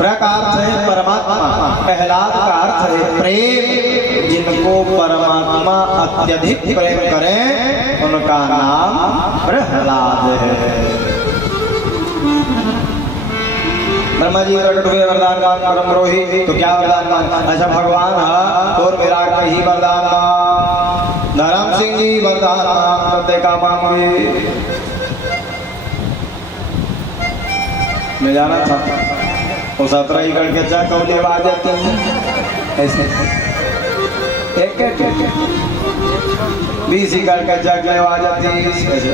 प्रकार है परमात्मा, प्रहलाद का अर्थ है प्रेम। जिनको परमात्मा अत्यधिक प्रेम करें उनका नाम प्रहलाद है। ब्रह्मा जी प्रकट हुए वरदान मांग परम रोही, तो क्या वरदान मांग? अच्छा भगवान और मेरा कही वरदान मांग। धर्म सिंह जी वरदान मांग करते का मांगे। मैं जाना था वो 17 एकड़ के चा कौले आ जाती हैं ऐसे एक 20 एकड़ के चा आ जाती है ऐसे।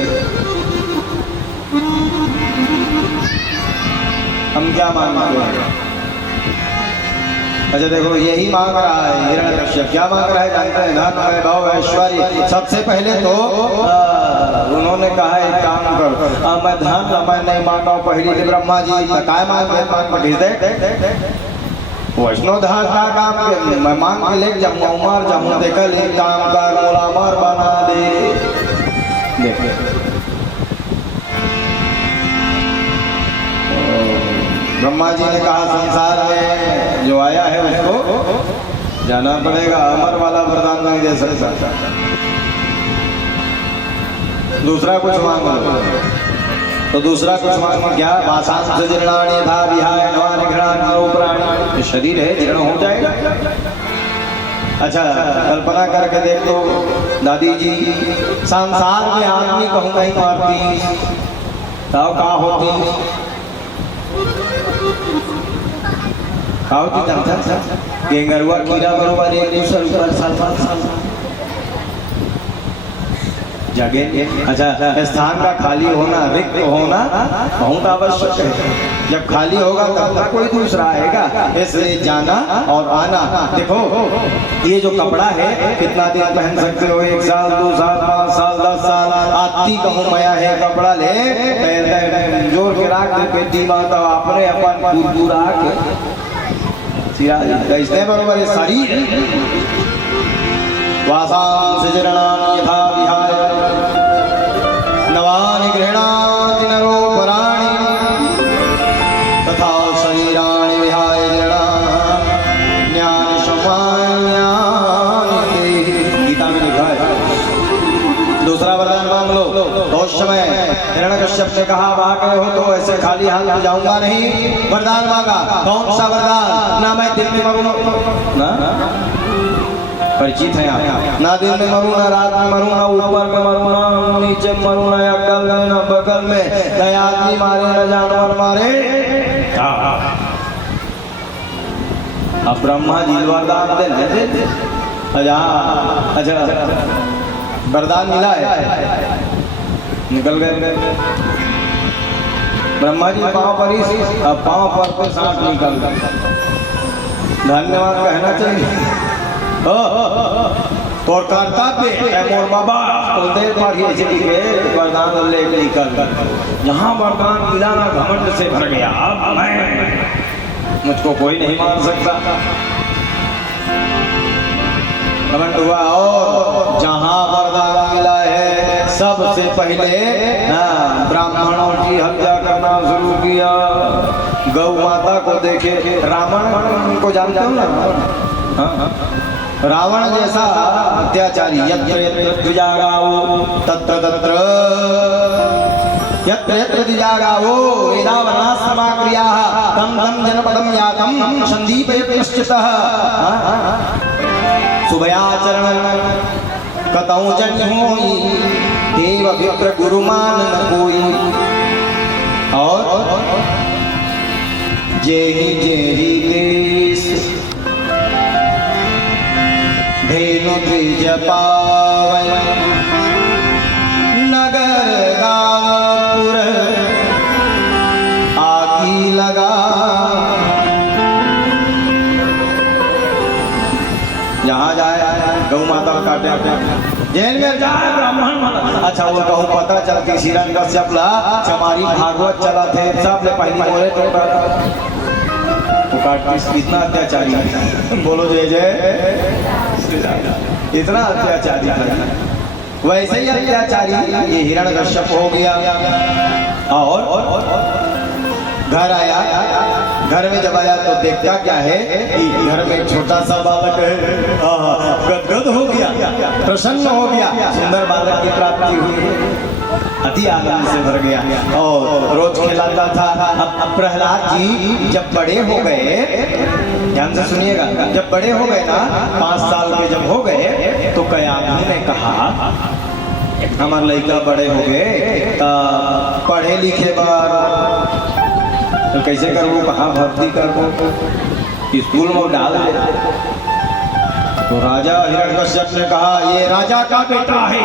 हम क्या मांगते हैं? अच्छा देखो यही मांग रहा है हिरण्यकश्यप। क्या मांग रहा है जानते हैं? धन वैभव ऐश्वर्य। सबसे पहले तो उन्होंने कहा एक काम कर, मैं धन मैं नहीं मांगा। पहले ब्रह्मा जी काय मांग वैष्णव धन का काम के मैं मांग के ले जाऊंगा उमर जाऊँ देखल काम कर मोला अमर बना दे। देखिए ब्रह्मा जी ने कहा संसार में जो आया है उसको जाना पड़ेगा, अमर वाला वरदान नहीं दे सकता। दूसरा कुछ मांगो तो दूसरा कुछ मांगो क्या? वासांस जीर्णानि था विहाय नवानि घृणानि प्राणी। शरीर है जीर्ण हो जाएगा। अच्छा कल्पना करके देख लो दादी जी, संसार में आदमी कहूँ नहीं मारती तब का होती गेंगरुआ कीड़ा बरोबर 100 रुपये साल जगह। अच्छा स्थान का खाली होना रिक्त होना बहुत आवश्यक है। जब खाली होगा तब तक कोई दूसरा आएगा, इसलिए जाना और आना। देखो ये जो कपड़ा है कितना दिन पहन सकते हो? 1 साल 2 साल 5 साल 10 साल। आती कहूँ मया है कपड़ा ले जोर के राख पेटी माता अपने अपन पूरा कैसे बरोबर शरीर। वासांस जीर्णानि यथा विहाय नवानि गृह्णाति नरो पराणि तथा शरीराणि विहाय जीर्णान्यानि शमान्यानि। गीता में लिखा है। दूसरा वरदान मांग लो। तो उस समय हिरण्यकश्यप ने कहा वहां गए हो तो ऐसे खाली हाथ में जाऊंगा नहीं। वरदान मांगा। कौन सा वरदान? ना मैं दिन में मरूंगा ना परिचित है आप, ना दिन में मरू ना रात में मरू ना ऊपर में मरू ना नीचे मरू ना अक्कल में ना बगल में, न आदमी मारे न जानवर मारे। अब ब्रह्मा जी वरदान दे। अच्छा वरदान मिला है निकल गए ब्रह्मा जी पाँव पर ही। अब पाँव पर सांस निकल गए। धन्यवाद कहना चाहिए और कर्तव्य है मोर बाबा कुलदेव पर वरदान लेकर निकल। यहाँ वरदान मिला ना घमंड से भर गया। अब मैं मुझको कोई नहीं मान सकता। घमंड हुआ और जहाँ वरदान मिला है सबसे पहले ब्राह्मणों की हत्या करना शुरू किया। गौ माता को देखे रावण को जानते हो ना? रावण जैसा अत्याचारी। यत्र यत्र द्विजागावो तत्र तत्र यत्र यत्र द्विजागावो वेदावनाश्रमाक्रियाः तं तं जनपदं यातं सन्दीपयत्यश्चितः। शुभयाचरण कतौ जन होई देव विप्र गुरुमान न कोई। और जेहि देश धेनु द्विज पावन नगर गाँवपुर आगी लगा। जहाँ जाए गौ माता काटे जेल में जाए ब्राह्मण। अच्छा वो कहूँ पता चलती हिरण्यकश्यप ला चमारी भागवत चला थे सब ले पहले बोले तो इतना अत्याचारी बोलो जय जय। इतना अत्याचारी वैसे ही अत्याचारी ये हिरण्यकश्यप हो गया। और घर आया घर में जब आया तो देखता क्या है कि घर में छोटा सा बालक है, गदगद हो गया, प्रसन्न हो गया, सुंदर बालक की प्राप्ति हुई, अति आनंद से भर गया और रोज खिलाता था। अब प्रहलाद जी जब बड़े हो गए, ध्यान से सुनिएगा, जब बड़े हो गए ना, 5 साल के जब हो गए तो कयाधु ने कहा हमार लड़का बड़े हो गए, पढ़े लिखे बार तो कैसे करबो, कहाँ भर्ती करबो, स्कूल में डाल दे। तो राजा हिरण्यकश्यप ने कहा ये राजा का बेटा है,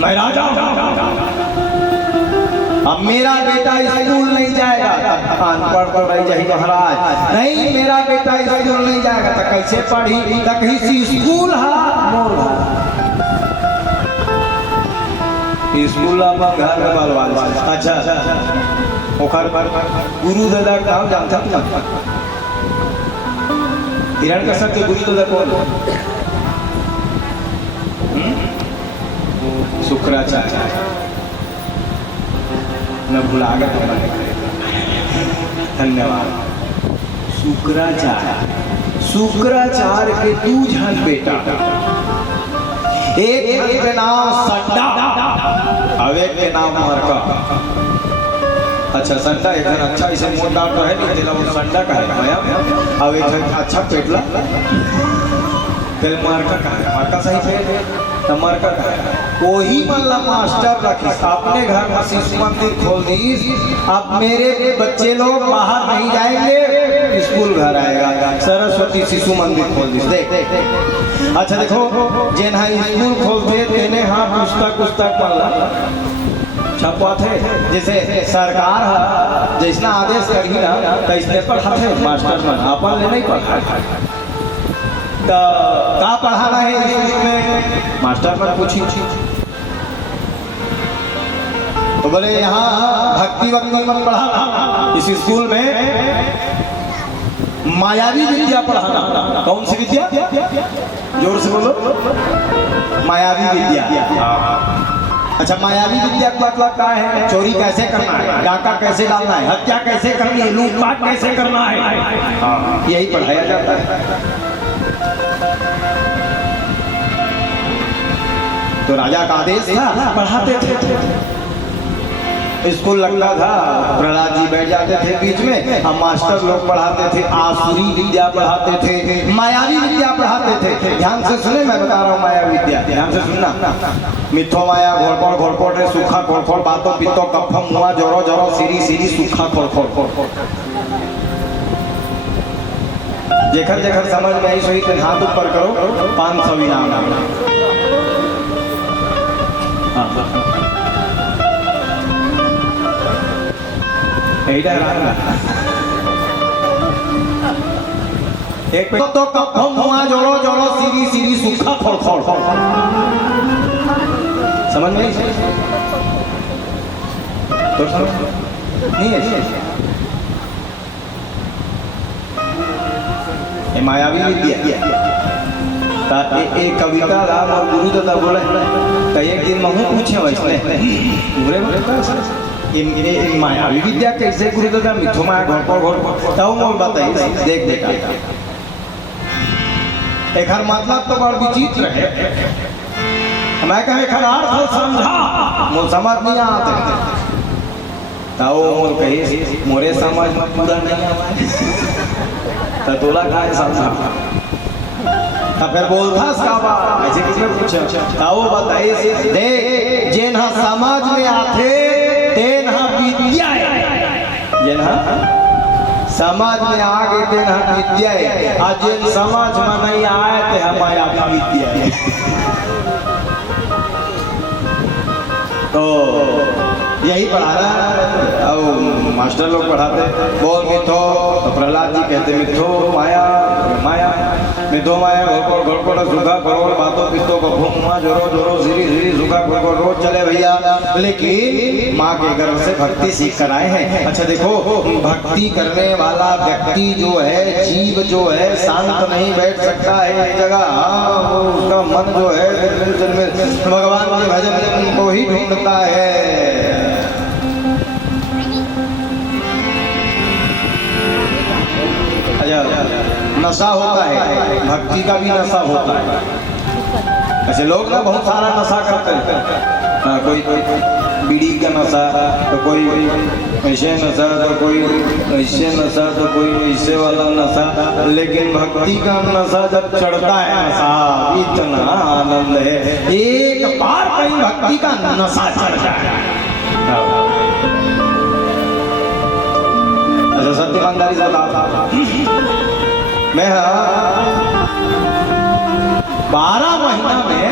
मैं राजा हूं, अब मेरा बेटा स्कूल नहीं जाएगा। अनपढ़ तो रही जाही महाराज, नहीं मेरा बेटा स्कूल नहीं जाएगा तो कैसे पढ़ी, तक ही स्कूल स्कूल घर में बाल। अच्छा ओखर गुरु दादा नाम जानता था, हिरण्यकश्यप के गुरु दादा कौन? शुक्राचार्य न भुला गए, धन्यवाद। शुक्राचार्य के 2 जन बेटा, एक के नाम संडा और एक के नाम मार्का। अच्छा संडा एक जन अच्छा इसे मोटा तो है नहीं, वो संडा का है, और एक जन अच्छा पेटला तेल मार्का का है, मार्का सही पेट तो मार्का का है। वही मतलब मास्टर रखी, अपने घर में शिशु मंदिर खोल दी, अब मेरे बच्चे लोग बाहर नहीं जाएंगे, स्कूल घर आएगा, सरस्वती शिशु मंदिर खोल दी। देख अच्छा देखो जेना स्कूल खोलते तेने हाँ पुस्तक पढ़ला छपवा थे, जैसे सरकार है जैसा आदेश करी ना तैसने पढ़ाते मास्टर मन, अपन ले नहीं पढ़ा का पढ़ाना है इसमें, मास्टर पर पूछी तो बोले यहाँ भक्ति वक्ति मत पढ़ाना, इस स्कूल में मायावी विद्या पढ़ाना। कौन सी विद्या, जोर से बोलो, मायावी विद्या। अच्छा मायावी विद्या का मतलब क्या है, चोरी कैसे करना है, डाका कैसे डालना है, हत्या कैसे करनी है, लूटपाट कैसे करना है, यही पढ़ाया जाता है। तो राजा का आदेश था, पढ़ाते थे, स्कूल लगता था, प्रहलाद जी बैठ जाते थे बीच में, अब मास्टर लोग पढ़ाते थे, आसुरी विद्या पढ़ाते थे, मायावी विद्या पढ़ाते थे। ध्यान से सुने मैं बता रहा हूँ मायावी विद्या, ध्यान से सुनना। मिथो माया घोड़पोड़ रे सूखा खोड़ बातो पित्तो कफम मुआ जोरो जोरो सीरी सूखा खोड़। जेखर जेखर समझ में आई सही तो हाथ ऊपर करो, 500 इनाम। एक तो कफम मुआ जोरो जोरो सीरी सूखा खोड़। समझ में तो नहीं है मायावी विद्या। एक कविता राम और गुरु दादा बोले तो एक दिन महू पूछे वैसने मायावी विद्या कैसे गुरु दादा, मिथो माया घोड़ तब मोल बताइए। देख देखा एक हर मतलब तो बड़ विचित्र है, मैं कहे खरार समझा मोल समझ नहीं आते, ताओ मोल कही मोरे समझ में पूरा नहीं आता तो तोला खाए समझा, तब फिर बोलता साबा ऐसे किसने पूछा, ताओ बताइए देख जेना समाज में आते तेना विद्या है, जेना समाज में आगे तेना विद्या है, आज जिन समाज में नहीं आए थे हमारा विद्या है। तो यही पढ़ा रहा और मास्टर लोग पढ़ाते, बोल मिथो तो प्रहलाद जी कहते मिथो माया मिथो माया घोड़कोड़ सूखा घोड़ बातों पिस्तों को घूमा जोरो सीरी सूखा घोड़ रोज चले भैया, लेकिन माँ के गर्भ से भक्ति सीख कर आए हैं। अच्छा देखो भक्ति करने वाला व्यक्ति जो है, जीव जो है शांत नहीं बैठ सकता है एक जगह, उसका मन जो है भगवान के भजन को ही ढूंढता है। अच्छा नशा होता है, भक्ति का भी नशा होता है। ऐसे लोग ना बहुत सारा नशा करते हैं, कोई बीड़ी का नशा, तो कोई ऐसे नशा, तो कोई ऐसे नशा, तो कोई ऐसे वाला नशा। लेकिन भक्ति का नशा जब चढ़ता है नशा, इतना आनंद है, एक बार कहीं भक्ति का नशा चढ़ जाए। अच्छा सत्य ईमानदारी से मैं 12 महीना में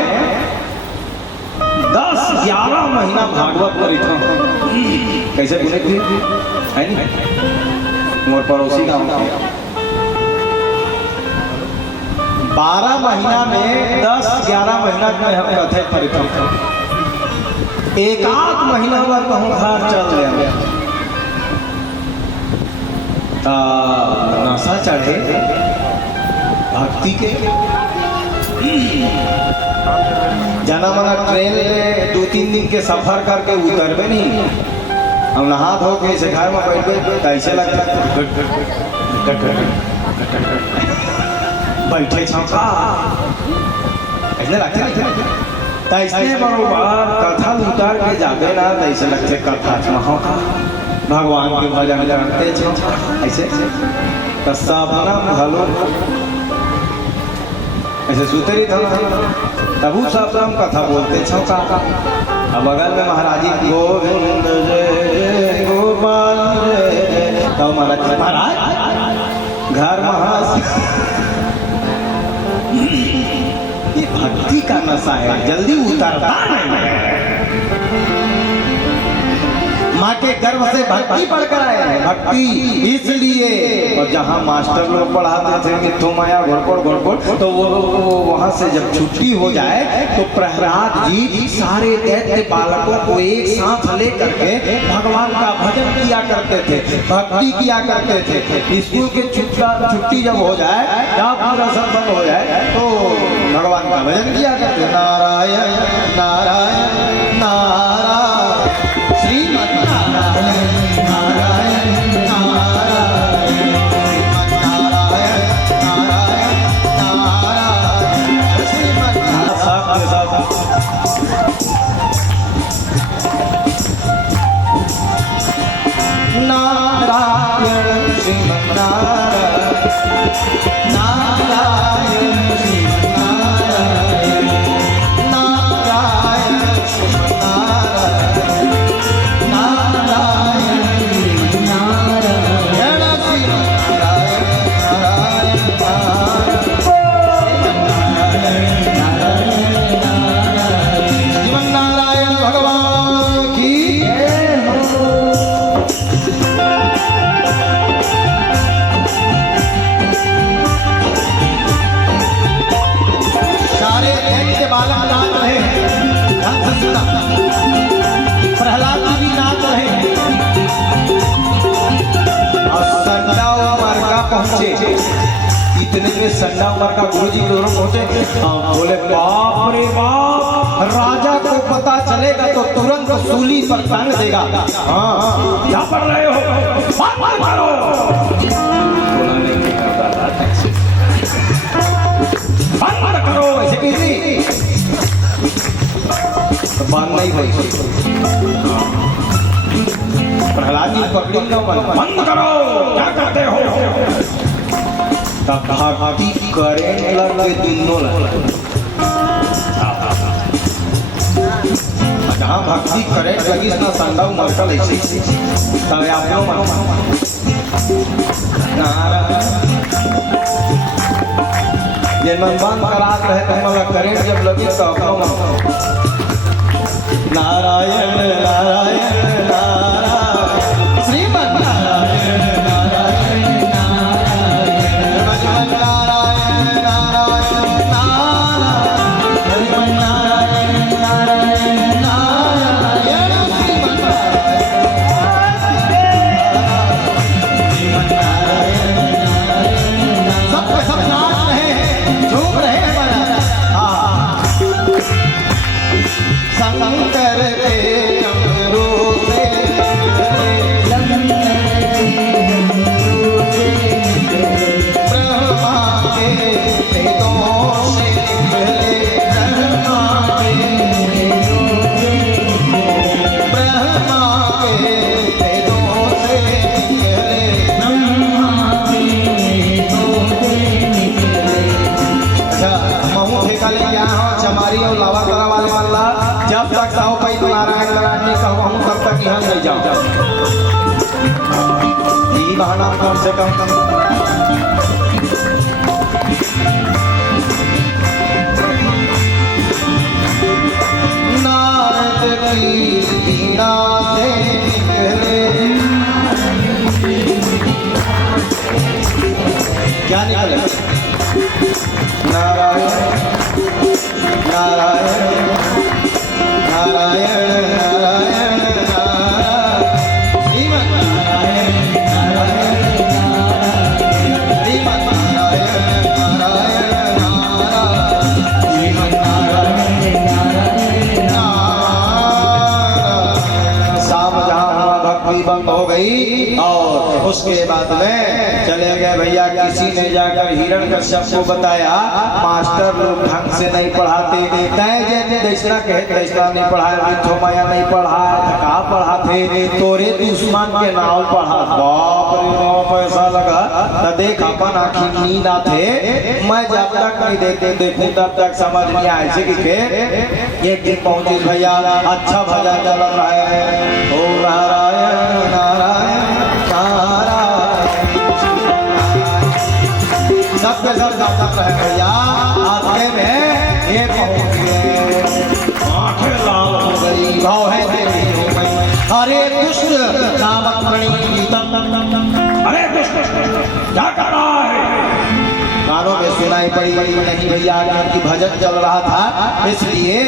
10-11 महीना भागवत में लिखा हूँ। कैसे बोले थे है नहीं, मोर पड़ोसी का 12 महीना में 10-11 महीना में हम कथे पर लिखा हूँ। एक आध महीना में कहूँ घर चल गया, नशा चढ़े भक्ति के। जाना मना ट्रेन में 2-3 दिन के सफर करके उतरबे नहीं, हम नहा धो के इसे घर में बैठ गए, कैसे लगता बैठे छौका ऐसे लगते तैसे बरोबर कथा उतार के जाबे ना, तैसे लगते कथा का भगवान के भजन करते ऐसे सपना भलो ऐसे सुतरी था तबू सब कथा बोलते छौका। अब बगल में महाराजी गोविंद जय गोपाल तो महाराज घर महाराज ये भक्ति का नशा है, जल्दी उतरता नहीं। माँ के गर्भ से भक्ति पढ़कर आए हैं, भक्ति इसलिए। और जहाँ मास्टर लोग पढ़ाते थे मिथु माया घोड़कोड़, तो वो वहाँ से जब छुट्टी हो जाए तो प्रहलाद जी सारे दैत्य बालकों को एक साथ लेकर के भगवान का भजन किया करते थे, भक्ति किया करते थे। स्कूल की छुट्टी जब हो जाए, जब पूरा सब बंद हो जाए, तो भगवान का भजन किया करते। नारायण नारायण नारायण श्रीमन प्रहलाद जी भी नाच रहे और संडा उमर का पहुंचे। इतने में संडा उमर का गुरुजी की ओर पहुंचे, बोले बाप रे बाप, राजा को पता चलेगा तो तुरंत सूली पर टांग देगा। हाँ क्या पढ़ रहे हो, बंद करो। बंद करो ऐसे कैसे बंद नहीं हुई। प्रहलाद जी पकड़ी बंद करो, क्या करते हो? तब भक्ति करेंगे लगे दोनों लगे। जहाँ भक्ति करें लगी ना संडा उमर का ऐसे तब आप लोग ये मन बंद करा रहे तो हमारा करेंट जब लगी तो नारायण नारायण नारायण श्रीमन नारायण नारायण नारायण नारायण नारायण नारायण नारायण नारायण नारायण श्रीमन नारायण सब नाच रहे हैं, झूम रहे हैं। शंकर के डमरू से प्रणाम कम से कम। नारद की बीणा से निकले, क्या निकले? नारायण नारायण नारायण नारायण बंद हो गई। और उसके बाद में चले गए भैया, किसी ने जाकर हिरण्यकश्यप को बताया मास्टर लोग ढंग से नहीं पढ़ाते, दैसना कहे दैसना नहीं पढ़ाए, मिथो माया नहीं पढ़ाए, का पढ़ाते तोरे दुश्मन के नाम पढ़ा। बाप रे बाप, ऐसा लगा तो देख अपन आखिर नींद आते, मैं जब तक नहीं देखूं तब तक समझ नहीं आए कि एक दिन पहुंचे भैया, अच्छा भजन चल रहा है, ओ नारायण नारायण नारायण, सबके सब गाता रहे भैया। आते में ये पहुंच गए, आंखें लाल हो गई, भाव है हरे कृष्ण नामक प्रणीतम, अरे कृष्ण क्या कर रहा है? कानों में सुनाई पड़ी नहीं भैया, क्योंकि भजन चल रहा था इसलिए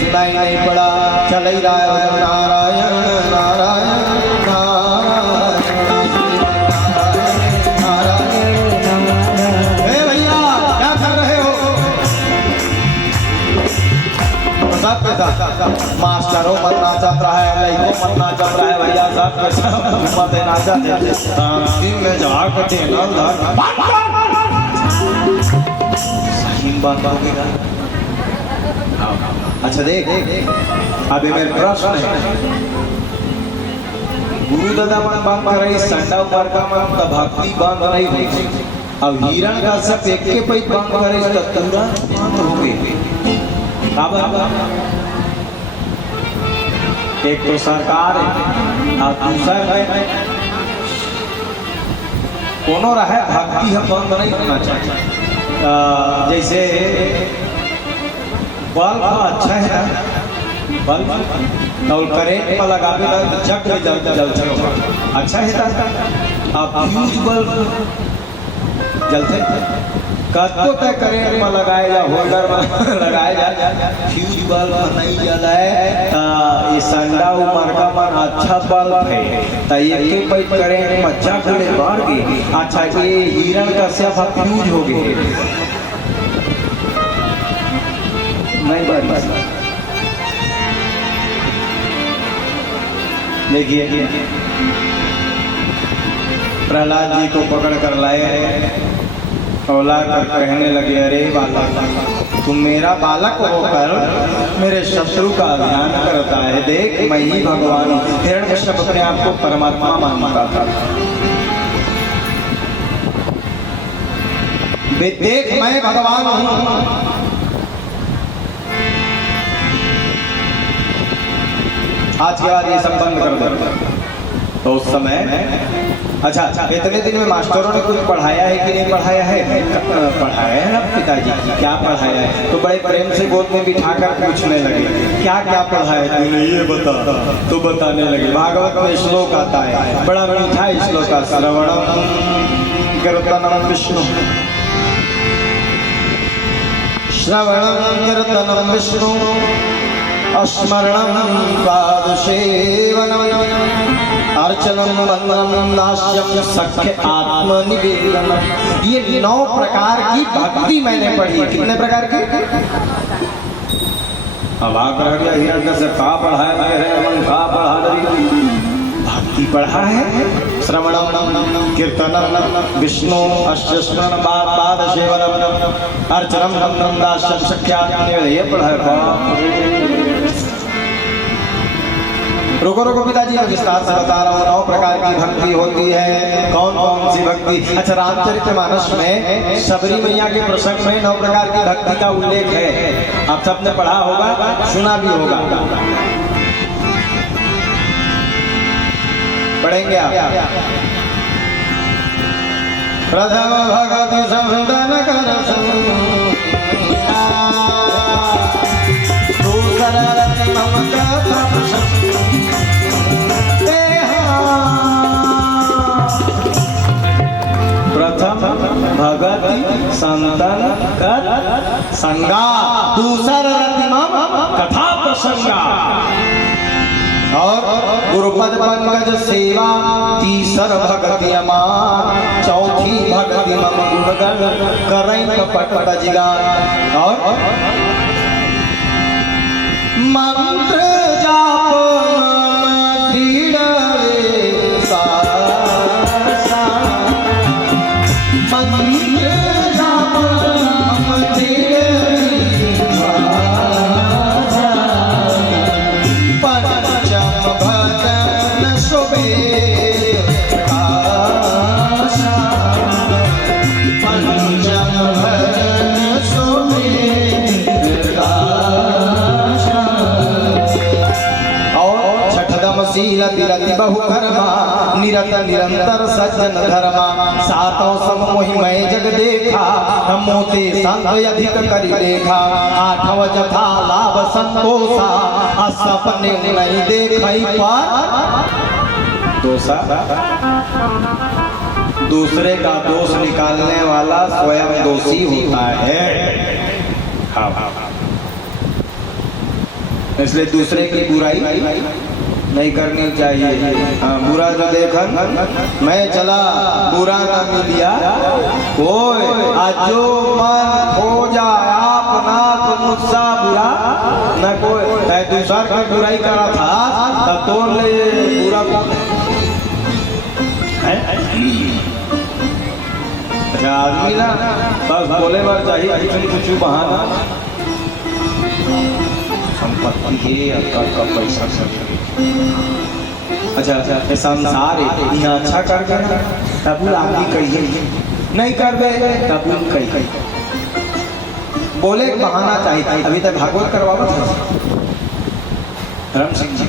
सुनाई नहीं पड़ा। चल ही रहा है नारायण नारायण भैया, क्या कर रहे हो? मास्टरों मत नाचत रहा है, लड़कों मत नाचत रहा है भैया, सब मत नाचत में जाके बात होगा। अच्छा देख, अभी मेरे प्रश्न है, गुरु दादा मन बात कर रही, संडा ऊपर का मन तो भक्ति बंद नहीं हुई। अब हिरण का सब एक के पैक बंद करे तो पूरा बंद हो गई। एक तो सरकार है और दूसरा है कोनो रहे भक्ति हम बंद नहीं होना चाहिए। जैसे बल्ब अच्छा है, बल्ब और करेंट में लगावे तो जग में जलता अच्छा है, अब फ्यूज बल्ब जलते कतो तय करेंट में लगाए जा, होल्डर में लगाए जा, फ्यूज बल्ब नहीं जलाए। ये संडा उमर का मन अच्छा बल्ब है, तो ये पैक करेंट में जग में बढ़ गई। अच्छा ये हिरण्यकश्यप फ्यूज हो गए, नहीं बढ़। देखिए प्रहलाद जी को पकड़ कर लाए और लाकर कहने लगे, अरे बालक, तुम मेरा बालक होकर मेरे शत्रु का अभियान करता है। देख मैं ही भगवान हूँ। हिरण्यकश्यप अपने आप को परमात्मा मानता था। देख मैं भगवान हूँ, आज के बाद ये सब बंद कर दो। तो उस समय अच्छा इतने दिन में मास्टरों ने कुछ पढ़ाया है कि नहीं पढ़ाया है? पढ़ाया है ना पिताजी, क्या पढ़ाया है? तो बड़े प्रेम से गोद में बिठाकर पूछने लगे, क्या क्या पढ़ाया तूने, ये बता। तो बताने लगे, भागवत में श्लोक आता है, बड़ा मीठा श्लोक का, श्रवणम कीर्तनम विष्णु, श्रवणम कीर्तनम विष्णु, स्मरणं पादसेवनम, अर्चनम वंदनम नाश्यम सख्य आत्मनिवेदनम। ये 9 प्रकार की भक्ति मैंने पढ़ी। कितने प्रकार की? अब आकर गया हिरण्यकश्यप का पढ़ा है, मन का पढ़ा, भक्ति पढ़ा है। श्रवणम कीर्तनम विष्णु स्मरण पादसेवनम, अर्चनम वंदनम नाश्यम सख्य आत्मनिवेदनम, ये पढ़ा है। रुको रुको पिताजी, मैं विस्तार से बता रहा हूँ। 9 प्रकार की भक्ति होती है। कौन कौन सी भक्ति? अच्छा रामचरितमानस में सबरी मैया के प्रसंग में 9 प्रकार की भक्ति का उल्लेख है। आप सबने पढ़ा होगा, सुना भी होगा। पढ़ेंगे आप? प्रथम भगति संदन कर दूसर रति ममता प्रथम भगति संदन कर संगा दूसर रति मम कथा प्रसंगा और गुरुपद पंकज सेवा तीसर भगति अमान चौथी भगति मम गुणगण करई कपट जिगान और मंत्र जाप दृढ़ मंत्र जाप रति बहुकर्मा निरत निरंतर सज्जन धर्मा सातों सम मोहिमय जग देखा मोते संत अधिक करि देखा आठव जथा लाभ संतोषा असपने नहीं देखई पर दोषा दूसरे का दोष निकालने वाला स्वयं दोषी होता है। इसलिए दूसरे की बुराई नहीं करनी चाहिए। हाँ, बुरा जो देखन मैं चला बुरा ना मिलिया कोई आज जो मन हो जाए अपना तो मुझसा बुरा न कोई दूसरा का बुराई करा था तब तो ले बुरा अच्छा आदमी ना बस बोले बार चाहिए कुछ बहाना संपत्ति है का पैसा सब अच्छा अच्छा संसार है यहाँ अच्छा कर देना तबुल आदमी कहिए नहीं कर दे तबुल कही बोले बहाना चाहिए। अभी तक भागवत करवावत है धर्म सिंह जी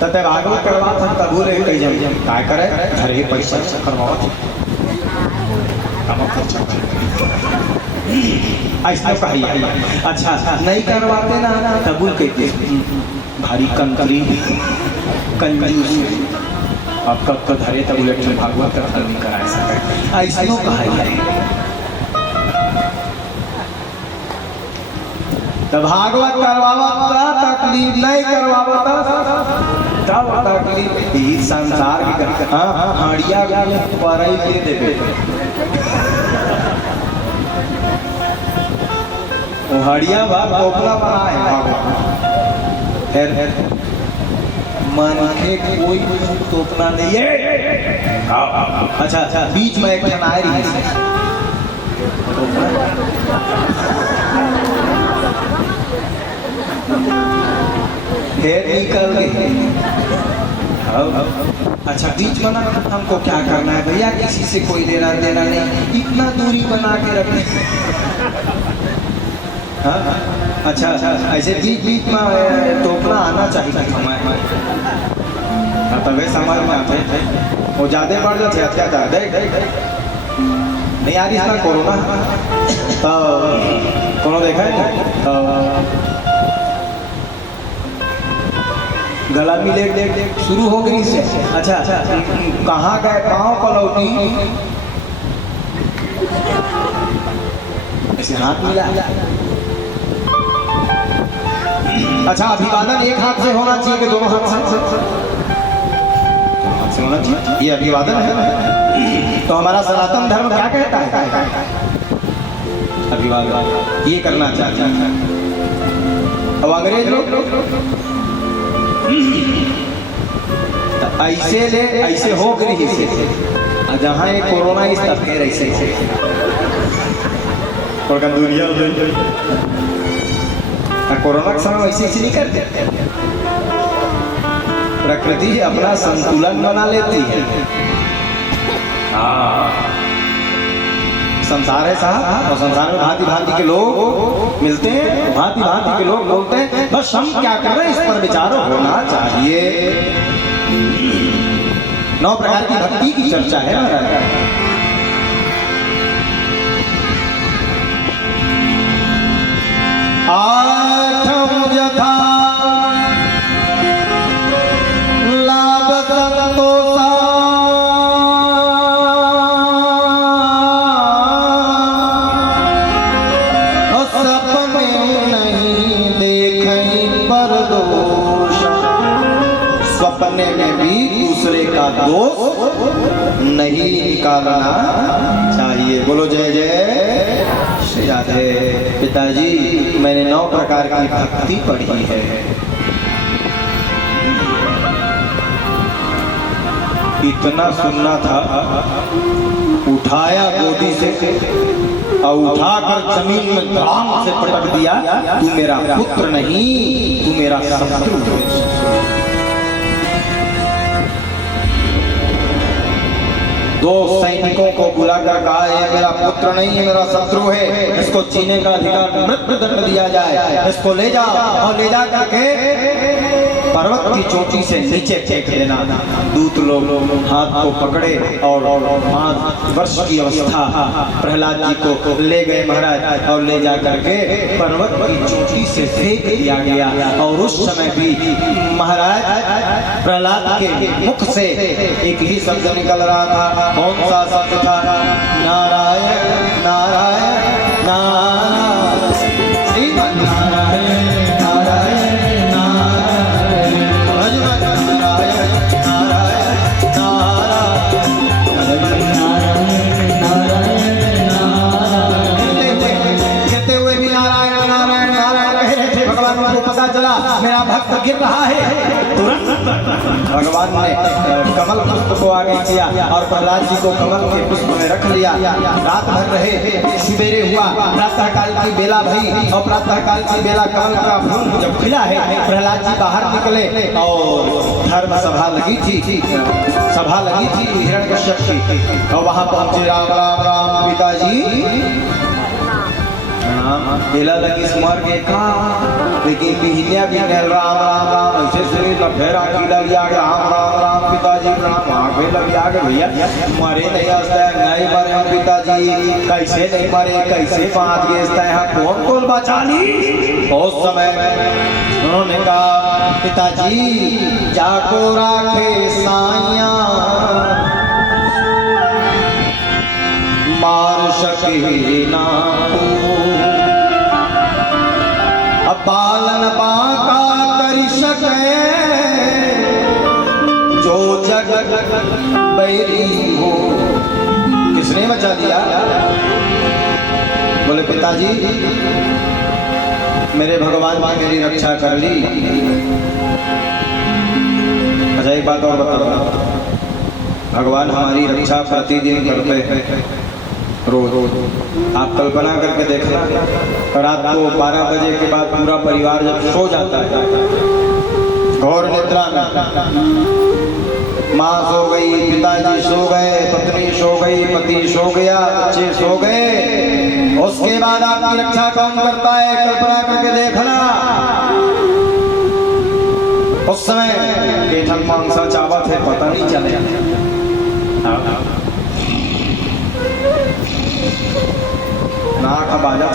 तब भागवत करवा था तबुल कही जाए क्या करे घर ही पैसा करवावत ऐसा कहिए। अच्छा नहीं करवाते ना तबुल कहते भारी कंकरी कंजूस अब कब तो धरे तब उलट में भागवत का फल नहीं करा सके ऐसा कहा तब भागवत करवावता तकलीफ नहीं करवावता तब तकलीफ ही संसार की हाड़िया पर ही देवे हड़िया बात ओपला बना है मन के कोई तोपना नहीं है। अच्छा अच्छा बीच में एक नाई रही निकल गई। अच्छा बीच बना हमको क्या करना है भैया किसी से कोई लेना देना नहीं इतना दूरी बना के रखने। हाँ अच्छा ऐसे बीच बीच में टोकना आना चाहिए हमारे तबे समाज में आते वो ज़्यादा बढ़ जाते अत्याचार देख नहीं यार इसमें कोरोना तो कोनो देखा है तो गला मिले शुरू हो गई इससे। अच्छा कहाँ गए पाँव पलौटी ऐसे हाथ मिला। अच्छा अभिवादन एक हाथ से होना चाहिए कि दोनों हाथ से होना चाहिए ये अभिवादन है। तो हमारा सनातन धर्म क्या कहता है अभिवादन ये करना चाहिए। अब अंग्रेज लोग ऐसे ले ऐसे हो गई से जहाँ ये कोरोना इस तफेर ऐसे और दुनिया कोरोना के समय ऐसे नहीं करते प्रकृति अपना संतुलन बना लेती है। संसार है साहब और संसार में भांति भांति के लोग मिलते हैं भांति भांति के लोग बोलते हैं बस हम क्या कर रहे हैं इस पर विचार होना चाहिए। 9 प्रकार की भक्ति की चर्चा है महाराज। दोष नहीं निकालना चाहिए। बोलो जय जय श्री राधे। पिताजी मैंने 9 प्रकार की भक्ति पढ़ी है। इतना सुनना था, उठाया गोदी से और उठाकर जमीन में धड़ाम से पटक दिया। तू मेरा पुत्र नहीं, तू मेरा शत्रु है। दो सैनिकों को बुलाकर कहा, ये मेरा पुत्र नहीं है, मेरा शत्रु है, इसको जीने का अधिकार मृत्युदंड दिया जाए, इसको ले जाओ और ले जा करके पर्वत की चोटी से नीचे फेंक देना। दूत लोग हाथ को पकड़े और 5 वर्ष की अवस्था प्रहलाद जी को ले गए महाराज और ले जा करके पर्वत की चोटी से फेंक दिया गया। और उस समय भी महाराज प्रहलाद के मुख से एक ही शब्द निकल रहा था। कौन सा शब्द था? नारायण नारायण नारायण श्रीमन नारायण नारायण मेरा भक्त गिर रहा है। तुरंत भगवान ने कमल पुष्प को आगे किया और प्रहलाद जी को कमल के पुष्प में रख लिया। रात भर रहे, सवेरे हुआ, प्रातः काल की बेला भई और प्रातः काल की बेला कमल का फूल जब खिला है, प्रहलाद जी बाहर निकले और धर्म सभा लगी थी हिरण्यकश्यप की। और वहां पहुंचे राम राम राम पिताजी बेला लगी स्मर के का, लेकिन पिहनिया भी राम राम राम ऐसे शरीर न फेरा की लग जाके राम राम राम पिताजी प्रणाम वहाँ पे लग जाके भैया मरे नहीं हंसता है, नहीं मरे हम पिताजी, कैसे नहीं मरे, कैसे बात गेजता है, कौन कौन बचा ली। बहुत समय उन्होंने कहा पिताजी जाको राखे साइया मार सके ना पालन बाका कर सके जो जग बैरी हो। किसने बचा दिया? बोले पिताजी मेरे भगवान ने मेरी रक्षा कर ली। अच्छा एक बात और बताओ, भगवान हमारी रक्षा प्रतिदिन करते हैं, रोज। आप कल्पना करके देखना, रात को 12 बजे के बाद पूरा परिवार जब सो जाता है घोर निद्रा में, माँ सो गई, पिताजी सो गए, पत्नी सो गई, पति सो गया, बच्चे सो गए, उसके बाद आपकी रक्षा कौन करता है? कल्पना करके देखना। उस समय केठन मांसा चावत है, पता नहीं चलेगा। नाक बाजा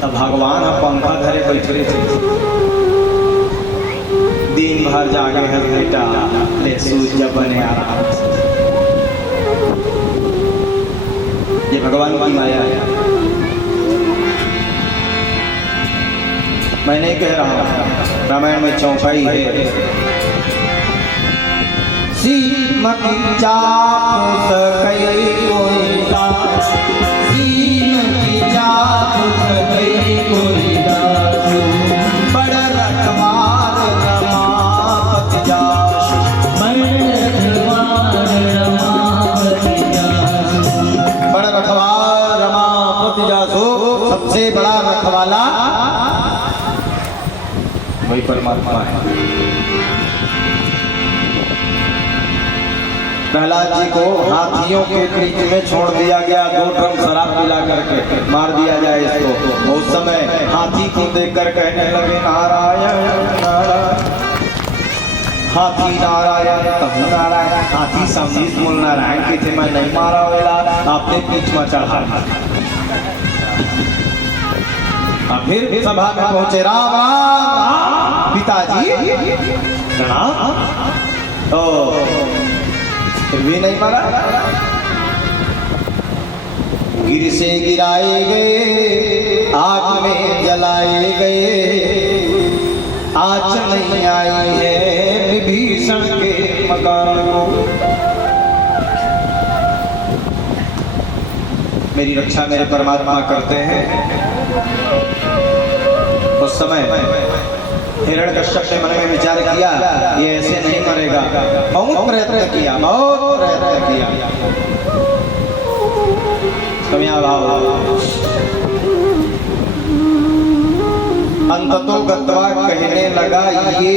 तब भगवान पंखा धरे बैठे थे, दिन भर जागे है बेटा, ले सूझ बने आराम। ये भगवान की माया है। मैं नहीं कह रहा हूं, रामायण में चौपाई है। सीमती चाप सकई कोई दास, सीमती चाप सकई कोई दास, बड़ रखवार रमापति जास, बड़ रखवार रमापति जासो। सबसे बड़ा रखवाला वही परमात्मा है। प्रहलाद जी को हाथियों के बीच में छोड़ दिया गया, 2 ड्रम शराब पिला करके मार दिया जाए इसको। उस समय हाथी को देखकर कहने लगे नारायण नारायण, हाथी नारायण तहु नारायण। हाथी समझीस मूल नारायण के थे, मैं नहीं मारा वेला, आपने पीठ में चढ़ा। फिर सभा में पहुंचे राम राम पिताजी फिर भी नहीं मारा। गिर से गिराए गए, आग में जलाए गए, आज नहीं आई है विभीषण के मकान को। मेरी रक्षा मेरे परमात्मा करते हैं। उस समय हिरण्यकश्यप ने मन में विचार किया, ये ऐसे नहीं मरेगा। बहुत प्रयत्न किया, बहुत प्रयत्न किया। अंततो गत्वा कहने लगा, ये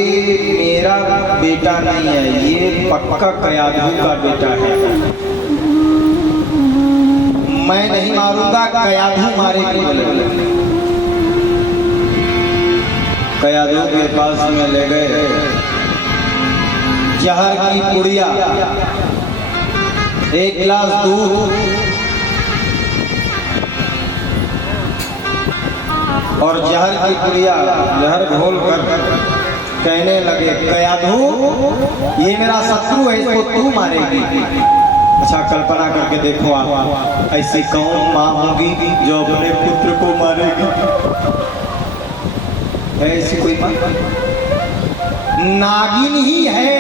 मेरा बेटा नहीं है, ये पक्का कयाधु का बेटा है। मैं नहीं मारूंगा, कयाधु मारेगी। कयाधु के पास में ले गए जहर की पुड़िया, 1 गिलास दूध और जहर की पुड़िया, जहर घोल कर कहने लगे, कयाधु ये मेरा शत्रु है, इसको तू मारेगी। अच्छा कल्पना करके देखो आप, ऐसी कौन माँ होगी जो अपने पुत्र को मारेगी? है ऐसी कोई माँ? नागिन ही है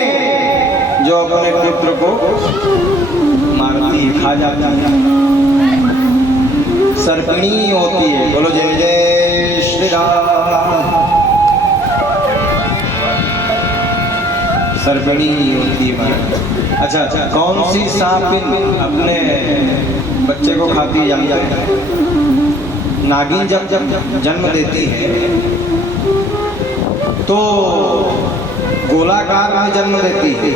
जो अपने पुत्र को मारती, खा जाती है। सर्पिणी होती है। बोलो जय जय श्री राम। सर्पिणी होती है। अच्छा, कौन सी सांपिन अपने बच्चे को खाती है? नागिन जब जन्म देती है तो गोलाकार में जन्म देती है।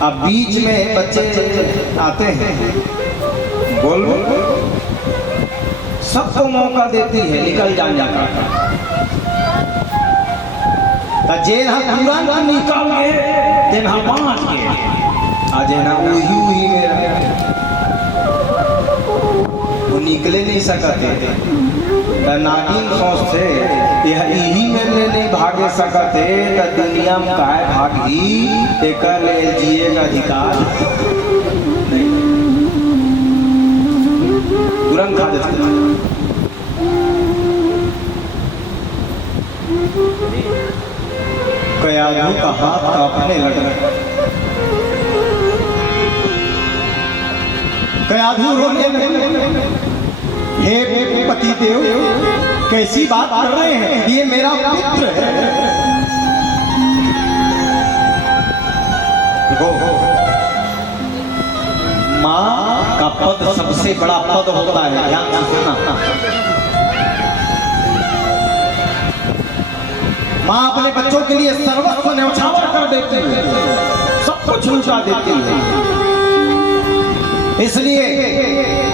अब बीच में बच्चे आते हैं, बोल सबको मौका देती है निकल जाने का। जेना तुरंत निकल गए, जेना बाँच गए, आज ना वही मेरा वो निकले नहीं सकते। नागिन सोचते यही मेरे नहीं भागे सकते, तो दुनिया में काय भागी, एक ले जिए का अधिकार नहीं, तुरंत खा देते। कयाधु का हाथ कांपने लगा। कयाधु रोने लगे, हे पतिदेव कैसी बात कर रहे हैं, ये मेरा पुत्र है। माँ का पद सबसे बड़ा पद होता है, ध्यान से सुनना। माँ अपने बच्चों के लिए सर्वस्व न्यौछावर कर देती है, सब कुछ लुटा देती है। इसलिए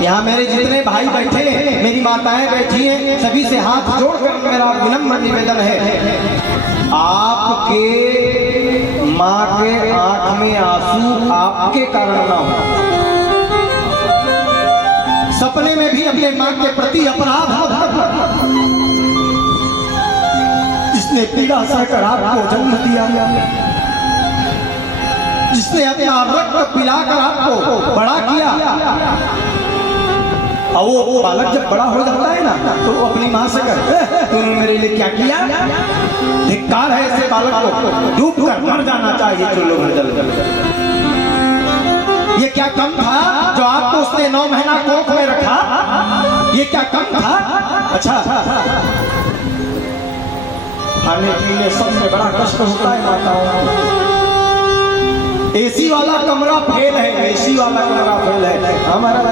यहाँ मेरे जितने भाई बैठे हैं, मेरी माताएं बैठी हैं, सभी से हाथ जोड़कर मेरा विनम्र निवेदन है, आपके माँ के आंख में आंसू आपके कारण ना हो। सपने में भी अपने माँ के प्रति अपराध हो, जिसने पीड़ा सहकर आपको जन्म दिया, जिसने अपना रक्त पिलाकर आपको बड़ा किया, और वो बालक जब बड़ा हो जाता है ना, तो वो अपनी माँ से कहता है, तूने मेरे लिए क्या किया? धिक्कार है ऐसे बालक को, डूब कर मर जाना चाहिए। चलो जल जल। ये क्या कम था जो आपको उसने 9 महीना कोख में रखा? ये क्या कम था? अच्छा, खाने पीने सबसे बड़ा कष्ट होता है माताओं। एसी वाला कमरा फेल है, एसी वाला कमरा फेल है। हमारा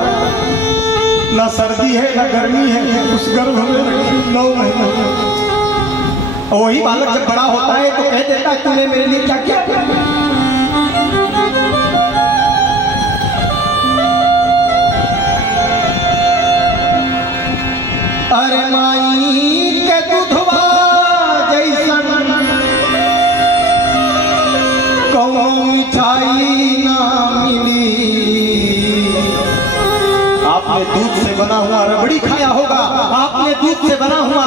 ना सर्दी है ना गर्मी है, उस गर्भ में 9 महीने। वही बालक जब बड़ा होता है तो कह देता है, तूने मेरे लिए क्या किया? अरे माई के दूधवा जैसन कौनो मिठाई ना मिली। आपने दूध से बना हुआ रबड़ी खाया होगा, आपने दूध से बना हुआ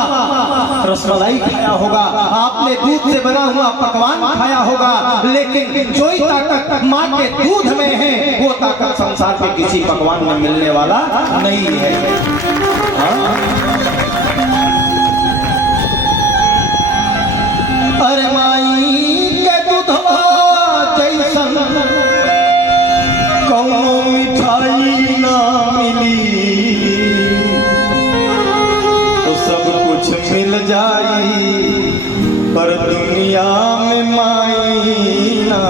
रसमलाई खाया होगा, आपने दूध से बना हुआ पकवान खाया होगा, लेकिन जो ताकत माँ के दूध में है, वो ताकत संसार के किसी पकवान में मिलने वाला नहीं है। अरे माई के दूधवा मिल जाई पर दुनिया में माई ना।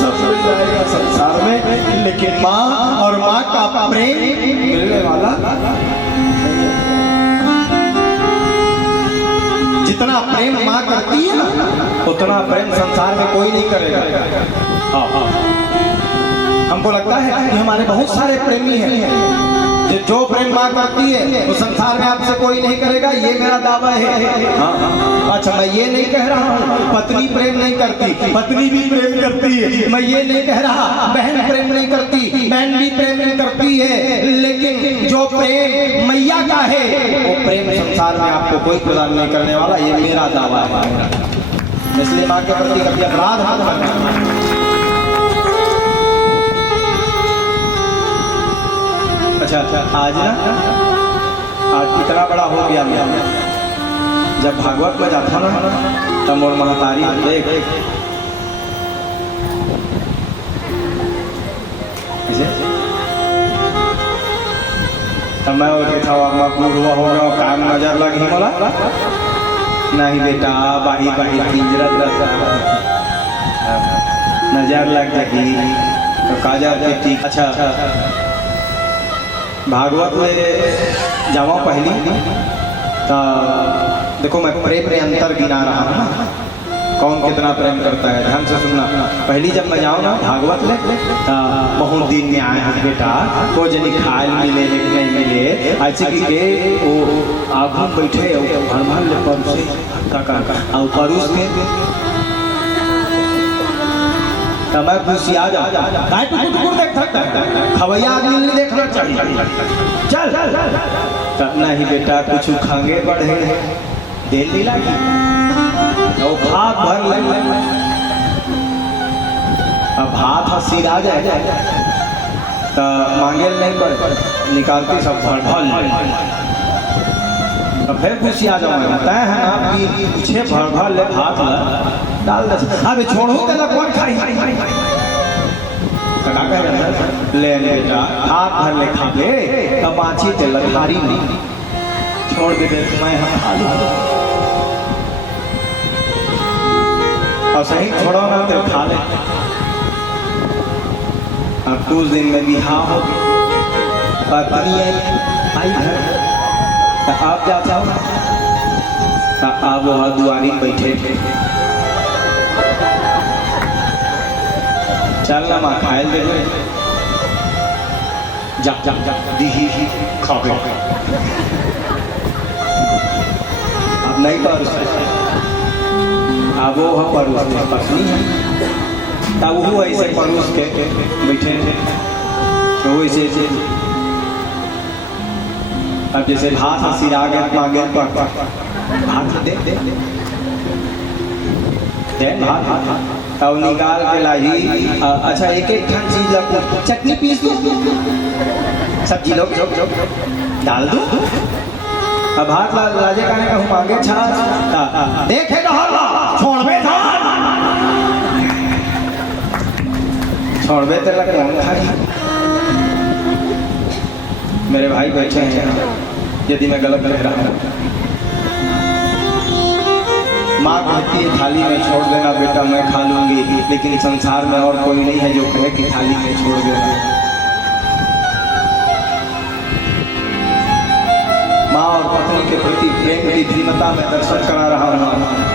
सब मिल जाएगा संसार में, लेकिन माँ और माँ का प्रेम मिलने वाला। जितना प्रेम माँ करती है ना, उतना प्रेम संसार में कोई नहीं करेगा। हाँ हाँ, हमको लगता है कि हमारे बहुत सारे प्रेमी हैं, जो प्रेम माँ करती है वो संसार में आपसे कोई नहीं करेगा, ये मेरा दावा है। हाँ, अच्छा मैं ये नहीं कह रहा हूँ पत्नी प्रेम नहीं करती, पत्नी भी प्रेम करती है। मैं ये नहीं कह रहा बहन प्रेम नहीं करती, बहन भी प्रेम नहीं करती है, लेकिन जो प्रेम मैया का है वो प्रेम संसार में आपको कोई प्रदान नहीं करने वाला, ये मेरा दावा है। इसलिए माँ के प्रति कभी अपराध मत करना। अच्छा आज ना, आज इतना बड़ा हो गया मैं, जब भागवत में जाता ना तब मोर महतारी देख तब मैं देखा पूर्व हो गया, काम नजर लगी बोला नहीं बेटा, बाही बाही नजर लग जाएगी तो काजा बेटी। अच्छा भागवत में जावा पहली तो देखो मैं प्रेम में अंतर गिना रहा हूँ ना, कौन कितना प्रेम करता है, ध्यान से सुनना। पहली जब मैं जाऊँ ना भागवत ले तो बहुत दिन में आए हैं बेटा, को जनी खाए मिले लेकिन नहीं मिले, ऐसे कि के वो आगू बैठे भर ले परूस और परूस में मैं खुशी आ जाऊँ। देख सकता है खवैया आदमी नहीं देखना चाहिए। चल तब नहीं बेटा कुछ खांगे बढ़े देर नहीं लगी तो भात भर ले, अब भात हसीर आ जाए तो मांगे नहीं पड़े, निकालती सब भर भर तो फिर खुशी आ जाऊँ। तय है ना कि पीछे भर भर ले भात ला डाल दे, अब छोड़ो तो कौन खाई ले बेटा, हाथ भर ले खा ले तब बाँची ते लखारी नहीं छोड़ दे मैं हम खा लूँ। और सही छोड़ो ना तो खा ले। अब कुछ दिन में बिहार हो पत्नी आई घर तो आप जाता हो तो आप वहाँ दुआरी बैठे थे, चल ना माँ खाए दे जा जा जा दी खा अब नहीं परोस, अब वो परोस पत्नी है तब वो ऐसे परोस के बैठे थे तो ऐसे अब जैसे भात सिरा गए मांगे भात दे दे दे भात तब निकाल के लाई। अच्छा एक एक ठन चीज चटनी पीस दो, सब्जी लोग डाल दो, अब भात लाजे काने कहूँ मांगे छाछ देखे छोड़बे छोड़बे तो लग कौन खाई। मेरे भाई बैठे हैं, यदि मैं गलत कह रहा हूँ माँ कहती है थाली में छोड़ देना बेटा मैं खा लूंगी, लेकिन संसार में और कोई नहीं है जो कहे कि थाली में छोड़ देना। माँ और पत्नी के प्रति प्रेम की भिन्नता में दर्शन करा रहा हूँ।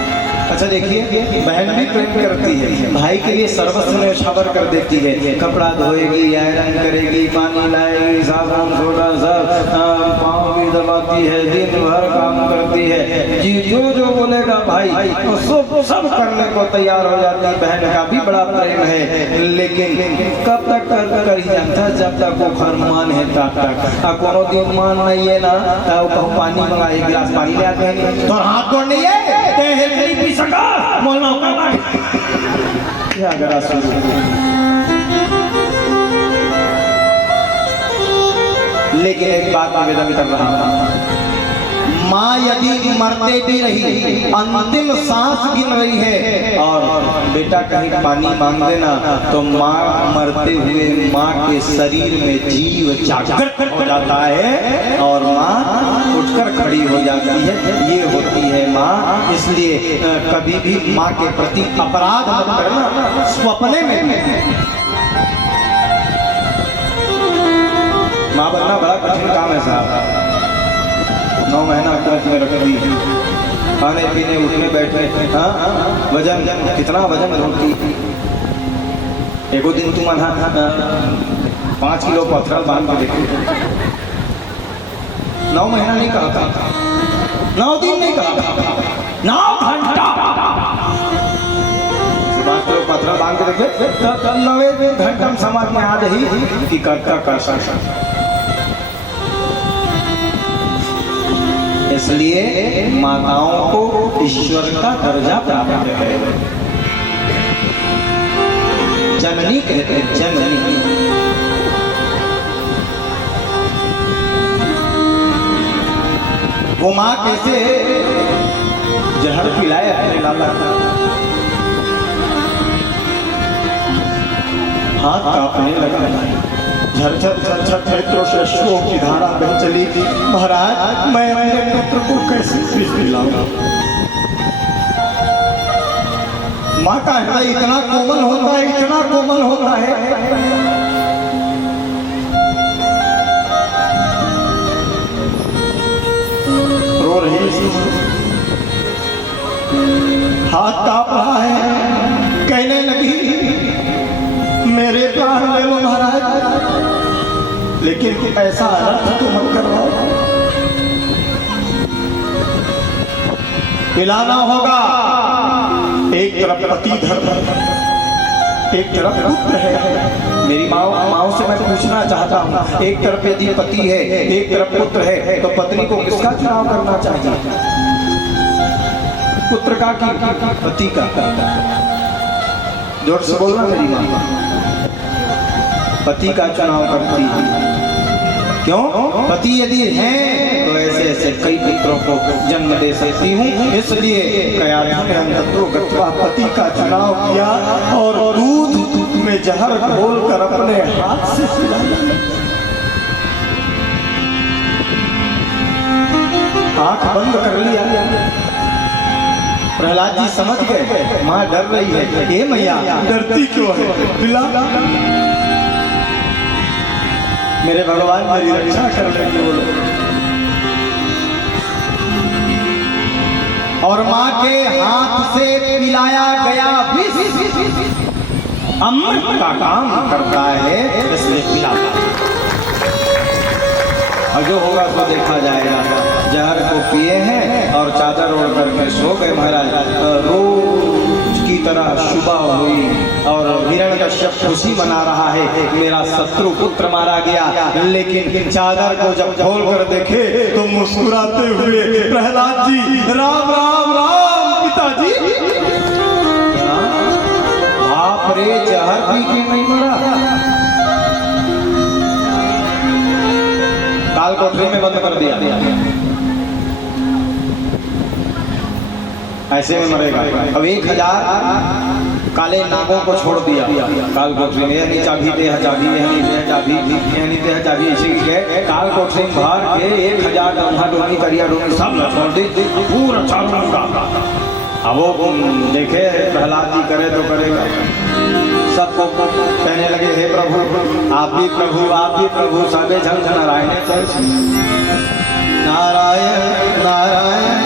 अच्छा देखिए बहन भी प्रेम करती है, भाई के लिए सर्वस्व न्यौछावर कर देती है, कपड़ा धोएगी, आयरन करेगी, पानी लाएगी, साबुन सोडा सब, पाँव भी दबाती है, दिन भर काम करती है, जी जो जो बोलेगा भाई तो सब करने को तैयार हो जाती है। बहन का भी बड़ा प्रेम है, लेकिन कब तक कर ही जानता, जब तक वो फरमान है तब तक। अब कोनो दिन मान नहीं है ना तो पानी मंगा, एक गिलास पानी ले आते हैं तो हाथ जोड़ नहीं है क्या करा लेकिन एक बात निवेदन कर रहा हूं, माँ यदि मरते भी रही, अंतिम सांस गिन रही है और बेटा कहीं पानी मांग देना, तो माँ मरते हुए माँ के शरीर में जीव जागृत हो जाता है और माँ उठकर खड़ी हो जाती है। ये होती है माँ। इसलिए कभी भी माँ के प्रति अपराध मत करना, सपने में भी। माँ बनना बड़ा कठिन काम है साहब। 9 महीना पेट में रख दी, खाने पीने उठने बैठने, हाँ वजन कितना वजन होती। एको दिन तुम 5 किलो पत्थर बांध के देखो। 9 महीना नहीं कहा था, 9 दिन नहीं कहा था, 9 घंटा 5 किलो पत्थर बांध के देखे, तब 9वें घंटा समझ में आ रही कि करता कर सकता। इसलिए माताओं को ईश्वर का दर्जा प्राप्त है। जननी कहते हैं, जननी। वो माँ कैसे जहर पिलाए अपने लाला, हाथ कांपने लगा, झरझर झरझर नेत्रों से अश्रुओं की धारा बह चली। महाराज मैं अपने पुत्र को कैसे पीस पिलाऊंगा? माँ का हृदय इतना कोमल होता है, इतना कोमल होता है। रो रही है, हाथ कांप रहा है, कहने लगी मेरे प्राण ले लो महाराज, लेकिन ऐसा अनर्थ तो मत करवाओ। पिलाना होगा। एक तरफ पति धर्म, एक तरफ पुत्र है। मेरी माओ से मैं पूछना चाहता हूँ, एक तरफ यदि पति है, एक तरफ पुत्र है, तो पत्नी को किसका चुनाव करना चाहिए? पुत्र का कि पति का? जोर से बोलना मेरी माँ। पति का चुनाव करती है। क्यों? पति यदि है तो ऐसे ऐसे कई पुत्रों को जन्म दे सकती हूँ। इसलिए पति का चुनाव किया और दूध में जहर घोलकर अपने हाथ से पिलाया। आंख बंद कर लिया। प्रहलाद जी समझ गए माँ डर रही है। ये मैया डरती क्यों है? पिला। मेरे भगवान मेरी रक्षा कर लेंगे वो लोग। और माँ के हाथ से पिलाया गया विष अमृत का काम करता है, इसलिए पिलाता। और जो होगा तो देखा जाएगा। जहर को पिए हैं और चादर ओढ़ करके सो गए महाराज। रोज की तरह सुबह हुई और हिरण्यकश्यप खुशी मना रहा है, मेरा शत्रु पुत्र मारा गया। लेकिन चादर को जब खोल कर देखे तो मुस्कुराते हुए प्रहलाद जी राम राम राम पिताजी। बाप रे, जहर पी के नहीं मरा, काल कोठरी में बंद कर दिया। ऐसे में मरेगा। अब 1000 काले नागों को छोड़ दिया काल कोठरी में। यह चाबी दे, चाबी यह चाबी ऐसे की गए काल कोठरी में बाहर के 1000 डोहा डोनी करिया डोनी सब छोड़ दी पूरा चारों का। अब वो देखे प्रहलाद जी करे तो करेगा। सबको कहने लगे हे प्रभु आप भी प्रभु, आप भी प्रभु। सबे झंझ नारायण नारायण नारायण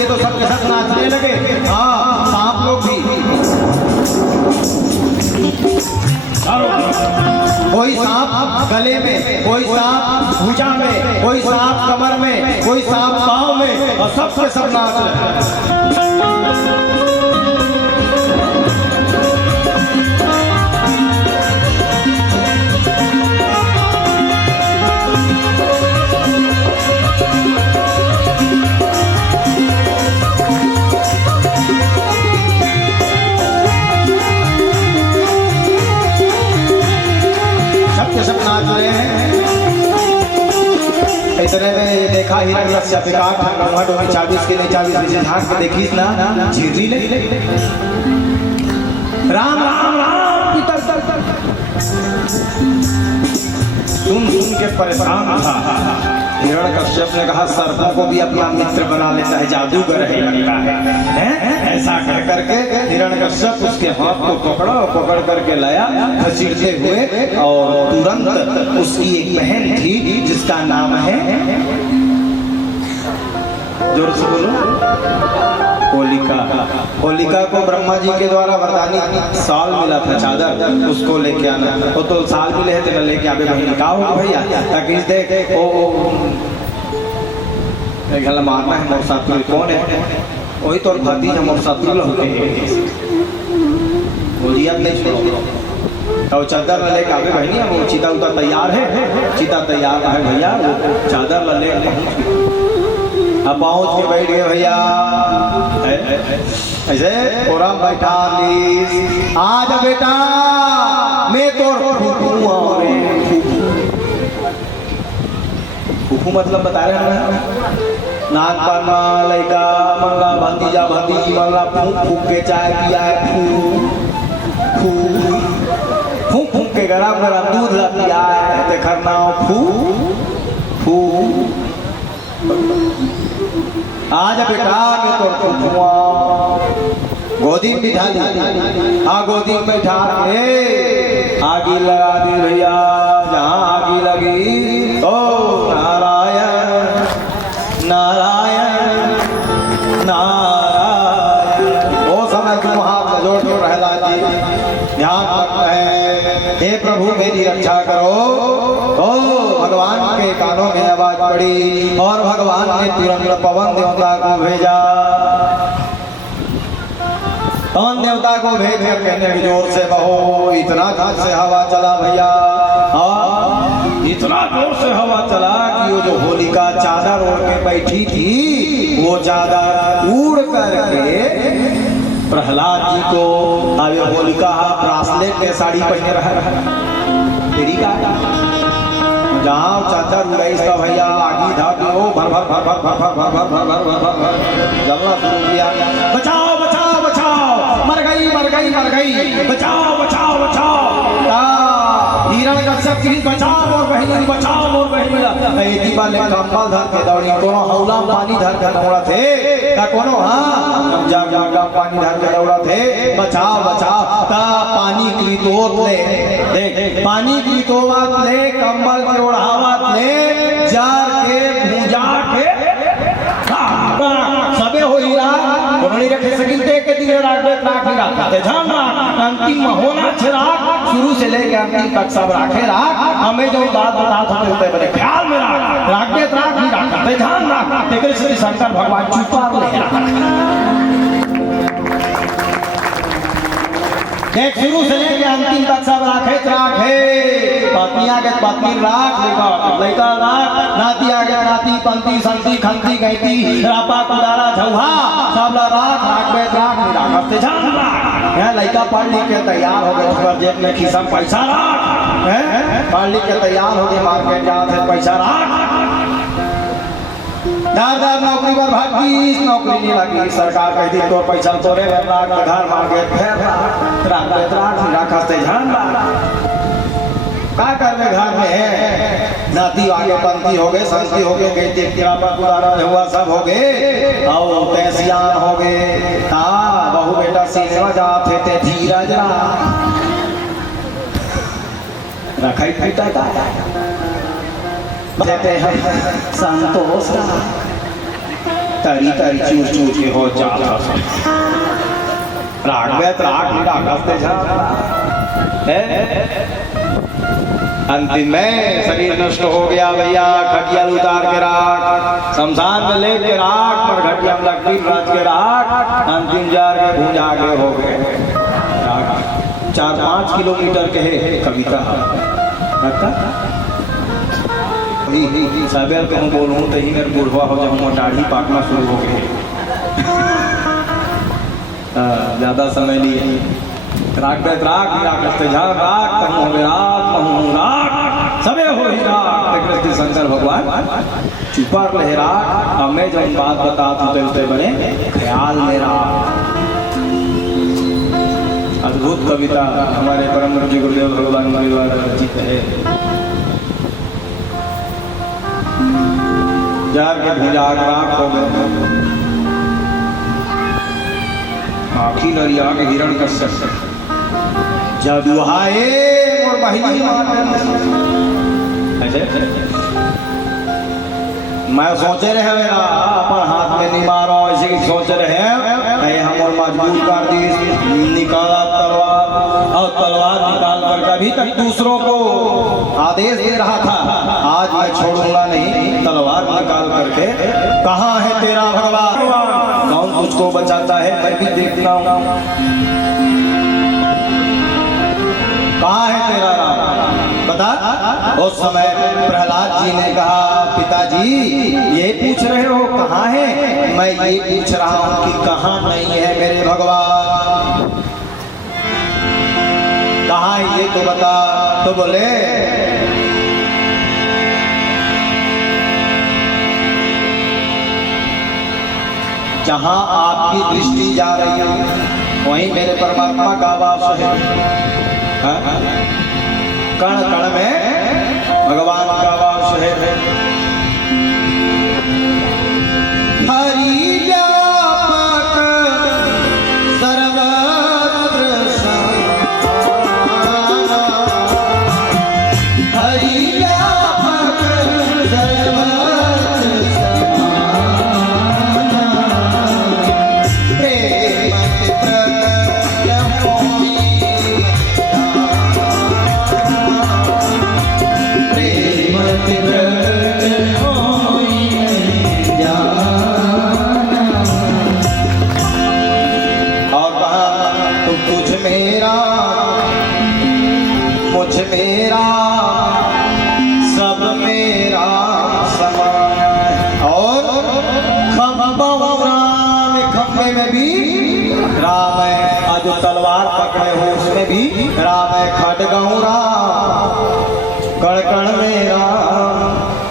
तो सबके साथ नाचने लगे। हाँ, सांप लोग भी। कोई सांप गले में, कोई सांप भुजा में, कोई सांप कमर में, कोई सांप पाँव में, और सबके सब नाच रहे। देखा हिरण्यकश्यप विकाट ब्रह्मांड में 40 के नहीं 40 में झांक के देखी ना झिर्री नहीं राम राम राम पितर सुन के परेशान था। हिरण्यकश्यप ने कहा सर्पों को भी अपना मित्र बना लेता है, जादूगर है लगता है। ऐसा कह करके हिरण्यकश्यप उसके हाथ को पकड़ा और पकड़ करके लाया घसीटते हुए, और तुरंत उसकी एक बहन थी जिसका नाम है, जोर से बोलो, होलिका। होलिका को ब्रह्मा जी के द्वारा वरदानी साल मिला था चादर, उसको लेके आना। वो तो साल मिले है तो लेके आवे भाई निकाह भैया, ताकि देख ओ गला मारना है मोर साथ में कौन है, वही तो भाती है मोर साथ में होते बोलिया नहीं छोड़ो। तो चादर लेके आवे बहनिया, वो चीता उता तैयार है, चीता तैयार है भैया, वो चादर लेके अब पहुंच के बैठ गए भैया। ऐसे पूरा बैठा लीस आज बेटा मैं तो फूफू मतलब बता रहे हैं नाक परमा लड़का मंगा भतीजा भतीजी मंगा फूक फूक के चाय पिया है, फूक फूक के गरम गरम दूध ला पिया है, देखना फूक फूक आज बेटा मैं तो फुआ गोदी में बिठा ली, गोदी में बैठा के आगी लगा दी भैया। जहाँ आगी लगी तो नारायण नारायण नारायण, वो समय तुम हाथ जोड़ जोड़ रहला जी ध्यान रखना है, हे प्रभु मेरी रक्षा करो। तो भगवान के कानों में आवाज पड़ी और भगवान ने तुरंत पवन देवता को भेजा। पवन देवता को भेज कर कहने की जोर से बहो, इतना जोर से हवा चला भैया, हाँ इतना जोर से हवा चला कि वो जो होलिका चादर ओढ़ के बैठी थी, वो चादर उड़ करके प्रहलाद जी को, अब होलिका ब्रासलेट के साड़ी पहने रहा तेरी का जहाँ चादर उड़ाई इसका भैया आगी धापी हो भर भर भर भर भर भर भर भर भर भर भर भर जलना शुरू किया। बचाओ बचाओ बचाओ, मर गई मर गई मर गई, बचाओ बचाओ बचाओ, हिरण्यकश्यप की बचाओ और बहनी बचाओ और बहनी। एक वाले कंबल धर के दौड़ी, कोनो हौला पानी धर के दौड़ा थे, ता कोनो हाँ जाग जाग पानी धर के दौड़ा थे, बचाओ बचाओ। ता पानी की तोत ले, देख पानी की तोत ले, कंबल के ओढ़ावत ले, जार के भूजा के सबे हो हीरा कोनी रखे सकिल ते के दिले राख दे राख ही राख ते जाना अंतिम होना चिराग शुरू से लेके अंतिम तक सब राखे राख। हमें जो बात बता सकते होते बड़े ख्याल में राख दे राख ही राख ते जान राख ते श्री शंकर भगवान चुपा ले देख शुरू से लेके अंतिम तक सब राखे राखे। पत्नी आगे पत्नी राख, लड़का राख, नाती आगे नाती, पंती संती खंती गईती, रापा कुदारा झौहा सब राख राख बे राख राखते जान राख। है लड़का पढ़ लिख के तैयार हो गए, पर जेब में खिसा पैसा राख, है पढ़ लिख के तैयार हो गए, मार्केट जाते पैसा राख। दार नौकरी पर भागी, नौकरी नहीं लगी, सरकार कहती तो पैसा तोरे राख, घर मांगे फिर राख राखते जान का करने घर में है। नाती आगे पंथी हो गए, संती हो गए, गई तिरापा कुदारा हुआ सब हो गए, और तैसियान हो गए। हाँ बहू बेटा सिनेमा जाते थे, धीरज रखाई फूटा का देते हैं संतोष तरी तरी चूर चूर के हो जाता राग में राग ही रागते जा। अंतिम में शरीर नष्ट हो गया भैया, खटिया उतार के राख, शमशान में लेके राख, पर खटिया में लकड़ी रच के राख, अंतिम जार के भूंजा के हो गए। 4-5 किलोमीटर के है कविता सबेर के हम बोलूँ तो ही मेरे बुढ़वा हो जाऊँ, दाढ़ी पाकना शुरू हो गई, ज़्यादा समय लिए राख राख राख राख राख सबे हो ही राख। करके शंकर भगवान चुपा लहरा। अब मैं जब बात बता तो बने ख्याल मेरा। अद्भुत कविता हमारे परम पूज्य गुरुदेव भगवान द्वारा रचित है। जाके भुजागराग हो गए, आखी नरिया के हिरण कश्यप जादू हाय और बहिनी मैं सोचे रहे मेरा अपन हाथ में नहीं मारो, ऐसे की सोच रहे हम और मजबूर कर दी। निकाला तलवार और तलवार निकाल कर अभी तक दूसरों को आदेश दे रहा था, आज मैं छोड़ूंगा नहीं। तलवार निकाल करके कहाँ है तेरा भगवान, कौन तुझको बचाता है मैं भी देखना हूँ। कहाँ है तेरा राम बता। उस समय प्रहलाद जी ने कहा पिताजी ये पूछ रहे हो कहाँ है, मैं ये पूछ रहा हूँ कि कहाँ नहीं है मेरे भगवान, कहाँ है ये तो बता। तो बोले जहाँ आपकी दृष्टि जा रही है वहीं मेरे परमात्मा का वास है। कण कण में भगवान का वास है। हरि व्यापक सर्वत्र समाना, हरि व्यापक सर्वत्र समाना, प्रेम मेरा सब मेरा समान है। और खम्बे में भी राम है, आज जो तलवार पकड़े हो उसमें भी राम है। खड्गहु राम कण कण में राम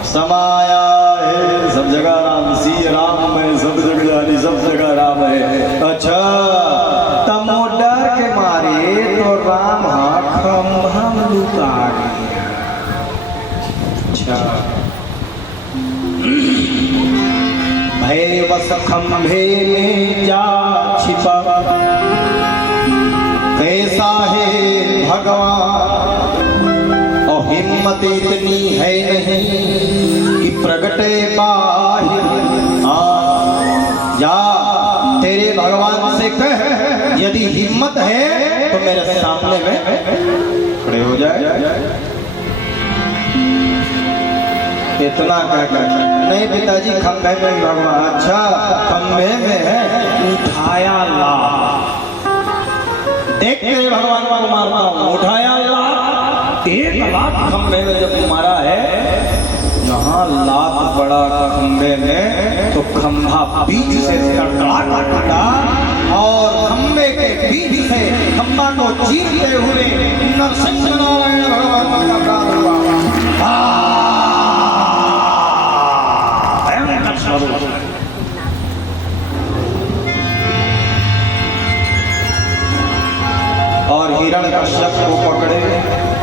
समाया है, सब जगह राम सी राम है, सब जगह जानी सब जगह राम है। अच्छा तमो डर के मारे तो राम हम लुका गया। अच्छा भय बस खंभे में जा छिपा, कैसा है भगवान और हिम्मत इतनी है नहीं कि प्रगटे बाहिर। जा तेरे भगवान से कह यदि हिम्मत है तो मेरे सामने में खड़े हो जाए। इतना क्या नहीं पिताजी खंभे में भगवान। अच्छा खंभे में है उठाया ला, देख तेरे भगवान को मारता हूँ। उठाया ला, 1 लाख खंभे में जब मारा है, यहाँ लाख बड़ा खंभे में तो खंभा बीच से टूटा और खंभे के बीच से खंभा को चीरते हुए नरसिंह नारायण भगवान का प्राण हुआ। और हिरण्यकश्यप को पकड़े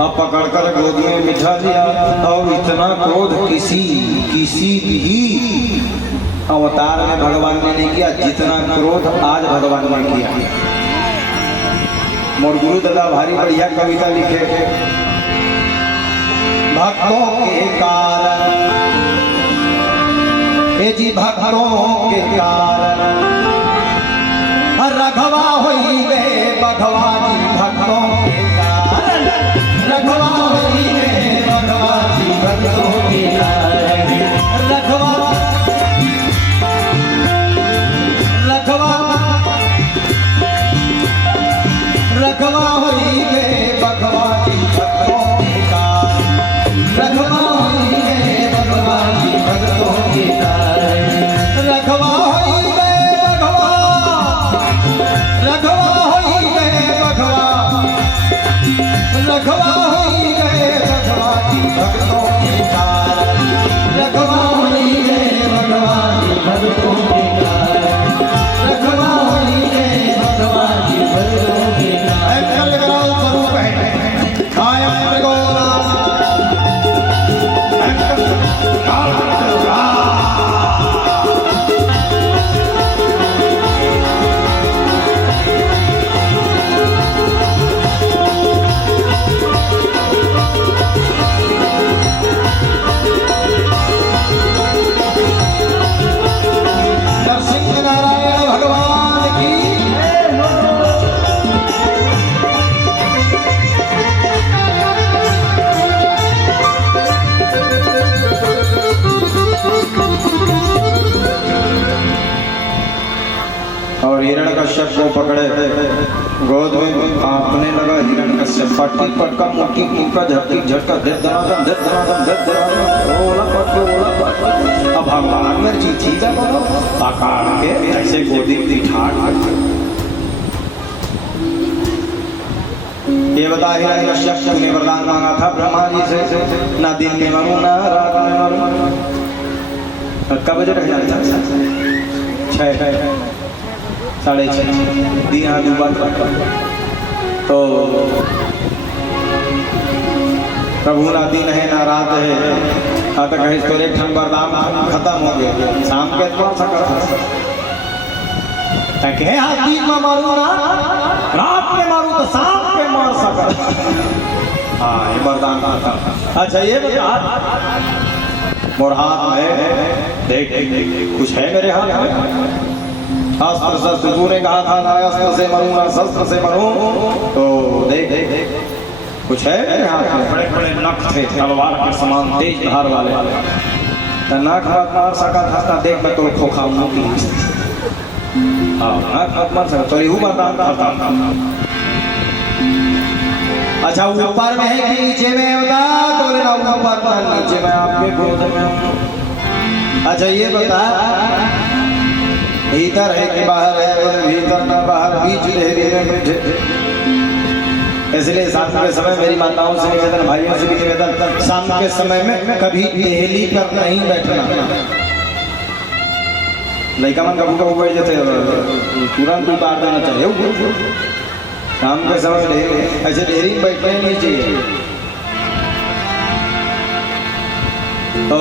और पकड़कर गोद में बिठा लिया। और इतना क्रोध किसी भी अवतार में भगवान ने नहीं किया जितना क्रोध आज भगवान ने किया। मोर गुरु दादा भारी बढ़िया कविता लिखे, भक्तों के कारण हे जी भक्तों के कारण रघवा होई गए भगवा जी भक्तों के कारण, रघवा होई गए भगवा जी भक्तों के कारण। रघवा रघवा होई गए भगवा जी भक्तों के कारण, रघवा होई गए भगवा जी भक्तों के कारण। रघवा होई गए भगवा, रघवा होई गए भगवा, रघवा होई गए भगवा जी भक्तों के कारण। को पकड़े गोद में आपने लगा हिरण्यकश्यप पट्टी पटका मुट्ठी मुक्का झटकी झटका धर धराधम धर धराधम धर धराधम ओला पट ओला पट। अब भगवान में जी थी जा पकड़ के ऐसे गोदी बिठा ये बता हिरण्यकश्यप ने वरदान मांगा था ब्रह्मा जी से, ना दिन में मरूं ना रात में मरूं। कब बजे रह जाता है? 6:30 दिया डूबा तो प्रभु ना दिन है ना रात है। हाँ तो कहीं तो एक ठन वरदान खत्म हो गया, शाम के तो सका दिन में मारू ना रात में मारू तो शाम के मार सका। हाँ ये वरदान था। अच्छा ये बता मोर हाथ में देख देख देख कुछ है मेरे हाथ में? अस्त्र शस्त्र तूने कहा था ना अस्त्र से मरूं ना शस्त्र से मरूं, तो देख देख देख कुछ है मेरे हाथ में। बड़े बड़े नख थे तलवार के समान तेज धार वाले, नाक हाथ मार सका था। देख मैं तो खोखा मुंह मार सका तो यू वरदान था। अच्छा ऊपर में है कि नीचे में बता तो लेना ऊपर नीचे में आपके गोद में। अच्छा ये बता भीतर है कि बाहर है? भीतर ना बाहर बीच में बैठे। इसलिए शाम के समय मेरी माताओं से निवेदन, भाइयों से भी निवेदन, शाम के समय में कभी देहली पर नहीं बैठना। लड़का मन कबू कबू बैठ जाते तुरंत उतार देना चाहिए। शाम के समय ऐसे देरी में बैठना ही नहीं चाहिए। तो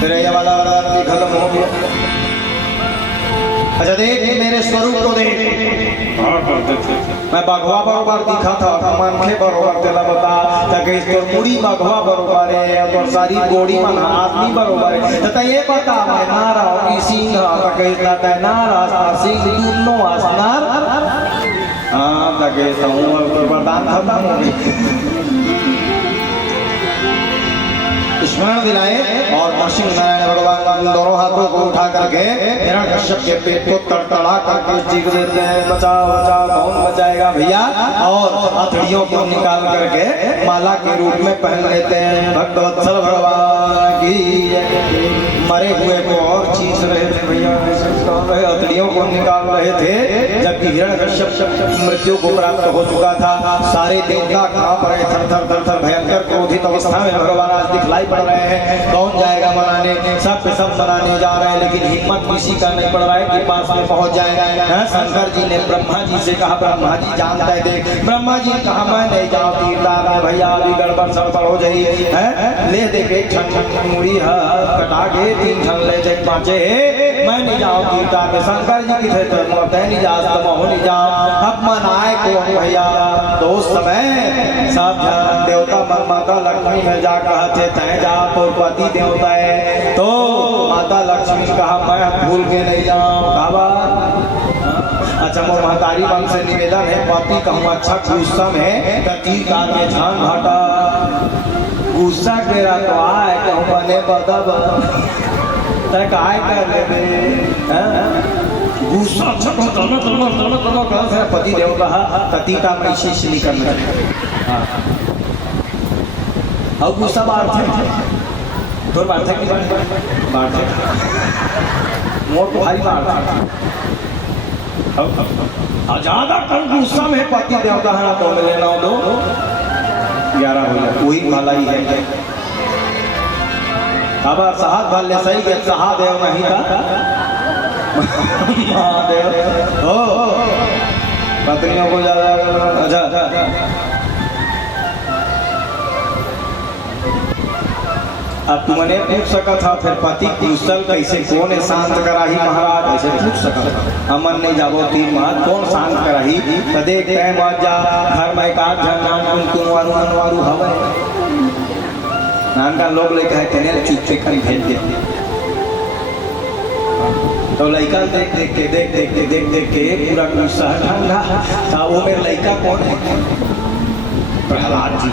फिर ये वाला वरदान भी खत्म हो गया। अच्छा देख मेरे स्वरूप को देख, मैं बघवा बरोबर दिखा था, मनखे बरोबर तेला बता ताकि तो पूरी बघवा बरोबर है और सारी गोड़ी मन आदमी बरोबर है। तो ये बता मैं नारा की सिंह ताकि ताता नारा सिंह दोनों आसनार। हाँ ताकि तो वरदान खत्म हो गया। स्मरण दिलाए और नरसिंह नारायण भगवान दोनों हाथों को उठा करके हिरण्यकश्यप के पेट को तड़तड़ा करके चीख देते हैं, बचाओ बचाओ। कौन बचाएगा भैया? और हथेलियों को निकाल करके माला के रूप में पहन लेते हैं। भक्तवत्सल भगवान की मरे हुए को और चीख रहे थे भैया, हथेलियों को निकाल रहे थे, जबकि हिरण्यकश्यप मृत्यु को प्राप्त हो चुका था। सारे देवता कांप रहे, थर थर थर थर भयंकर क्रोधित अवस्था में भगवान आज दिखलाई पड़ रहे हैं। कौन जाएगा मनाने? सब पे सब मनाने जा रहे हैं, लेकिन हिम्मत किसी का नहीं पड़ रहा है कि पास में पहुंच जाए। शंकर जी ने ब्रह्मा जी से कहा, ब्रह्मा जी जानता है देख। ब्रह्मा जी कहा मैं नहीं जाऊँ तीरदार में भैया, अभी गड़बड़ सड़बड़ हो जाई है। ले देख एक छन मुड़ी कटा के 3 ठन ले देख पाँचे, मैं नहीं जाऊँ तीरदार में। शंकर जी की थे तो नहीं जा नहीं जाओ। अब मनाए कौन भैया? तो उस समय सब देवता मन माता लक्ष्मी में जा कहते तय जा, तो पति देवता है। तो माता लक्ष्मी कहा मैं भूल के नहीं जाऊँ बाबा। अच्छा मोर महतारी मन से निवेदन है, पति कहूँ अच्छा गुस्सा में तीर का के झान घाटा गुस्सा मेरा तो आए कहूँ बने बदब तय काय कर ले गुस्सा पति देव कहा पति का मैं शिष्य करना और गुस्सा बात है तो बात है कि बात है मोर तो भारी बात है ज्यादा कम गुस्सा में पति देव कहा तो मिले 9 2 11 हो जाए वही भलाई है। अब सहाद भले सही के सहादेव नहीं था महादेव हो पत्नियों को ज्यादा। अच्छा अब तुमने पूछ सका था फिर पति कुशल कैसे कौन शांत कराही महाराज ऐसे पूछ सका था। अमन नहीं जाबो 3 माह कौन शांत कराही तो देख टाइम आ जा घर में का नाम कुन वारू मनवारू हवे नान का लोग लेके है कने चुप से खन भेज दे तो लड़का देख देख के देख देख के देख देख के पूरा गुस्सा ठंडा था। वो मेरे लड़का कौन है? प्रहलाद जी।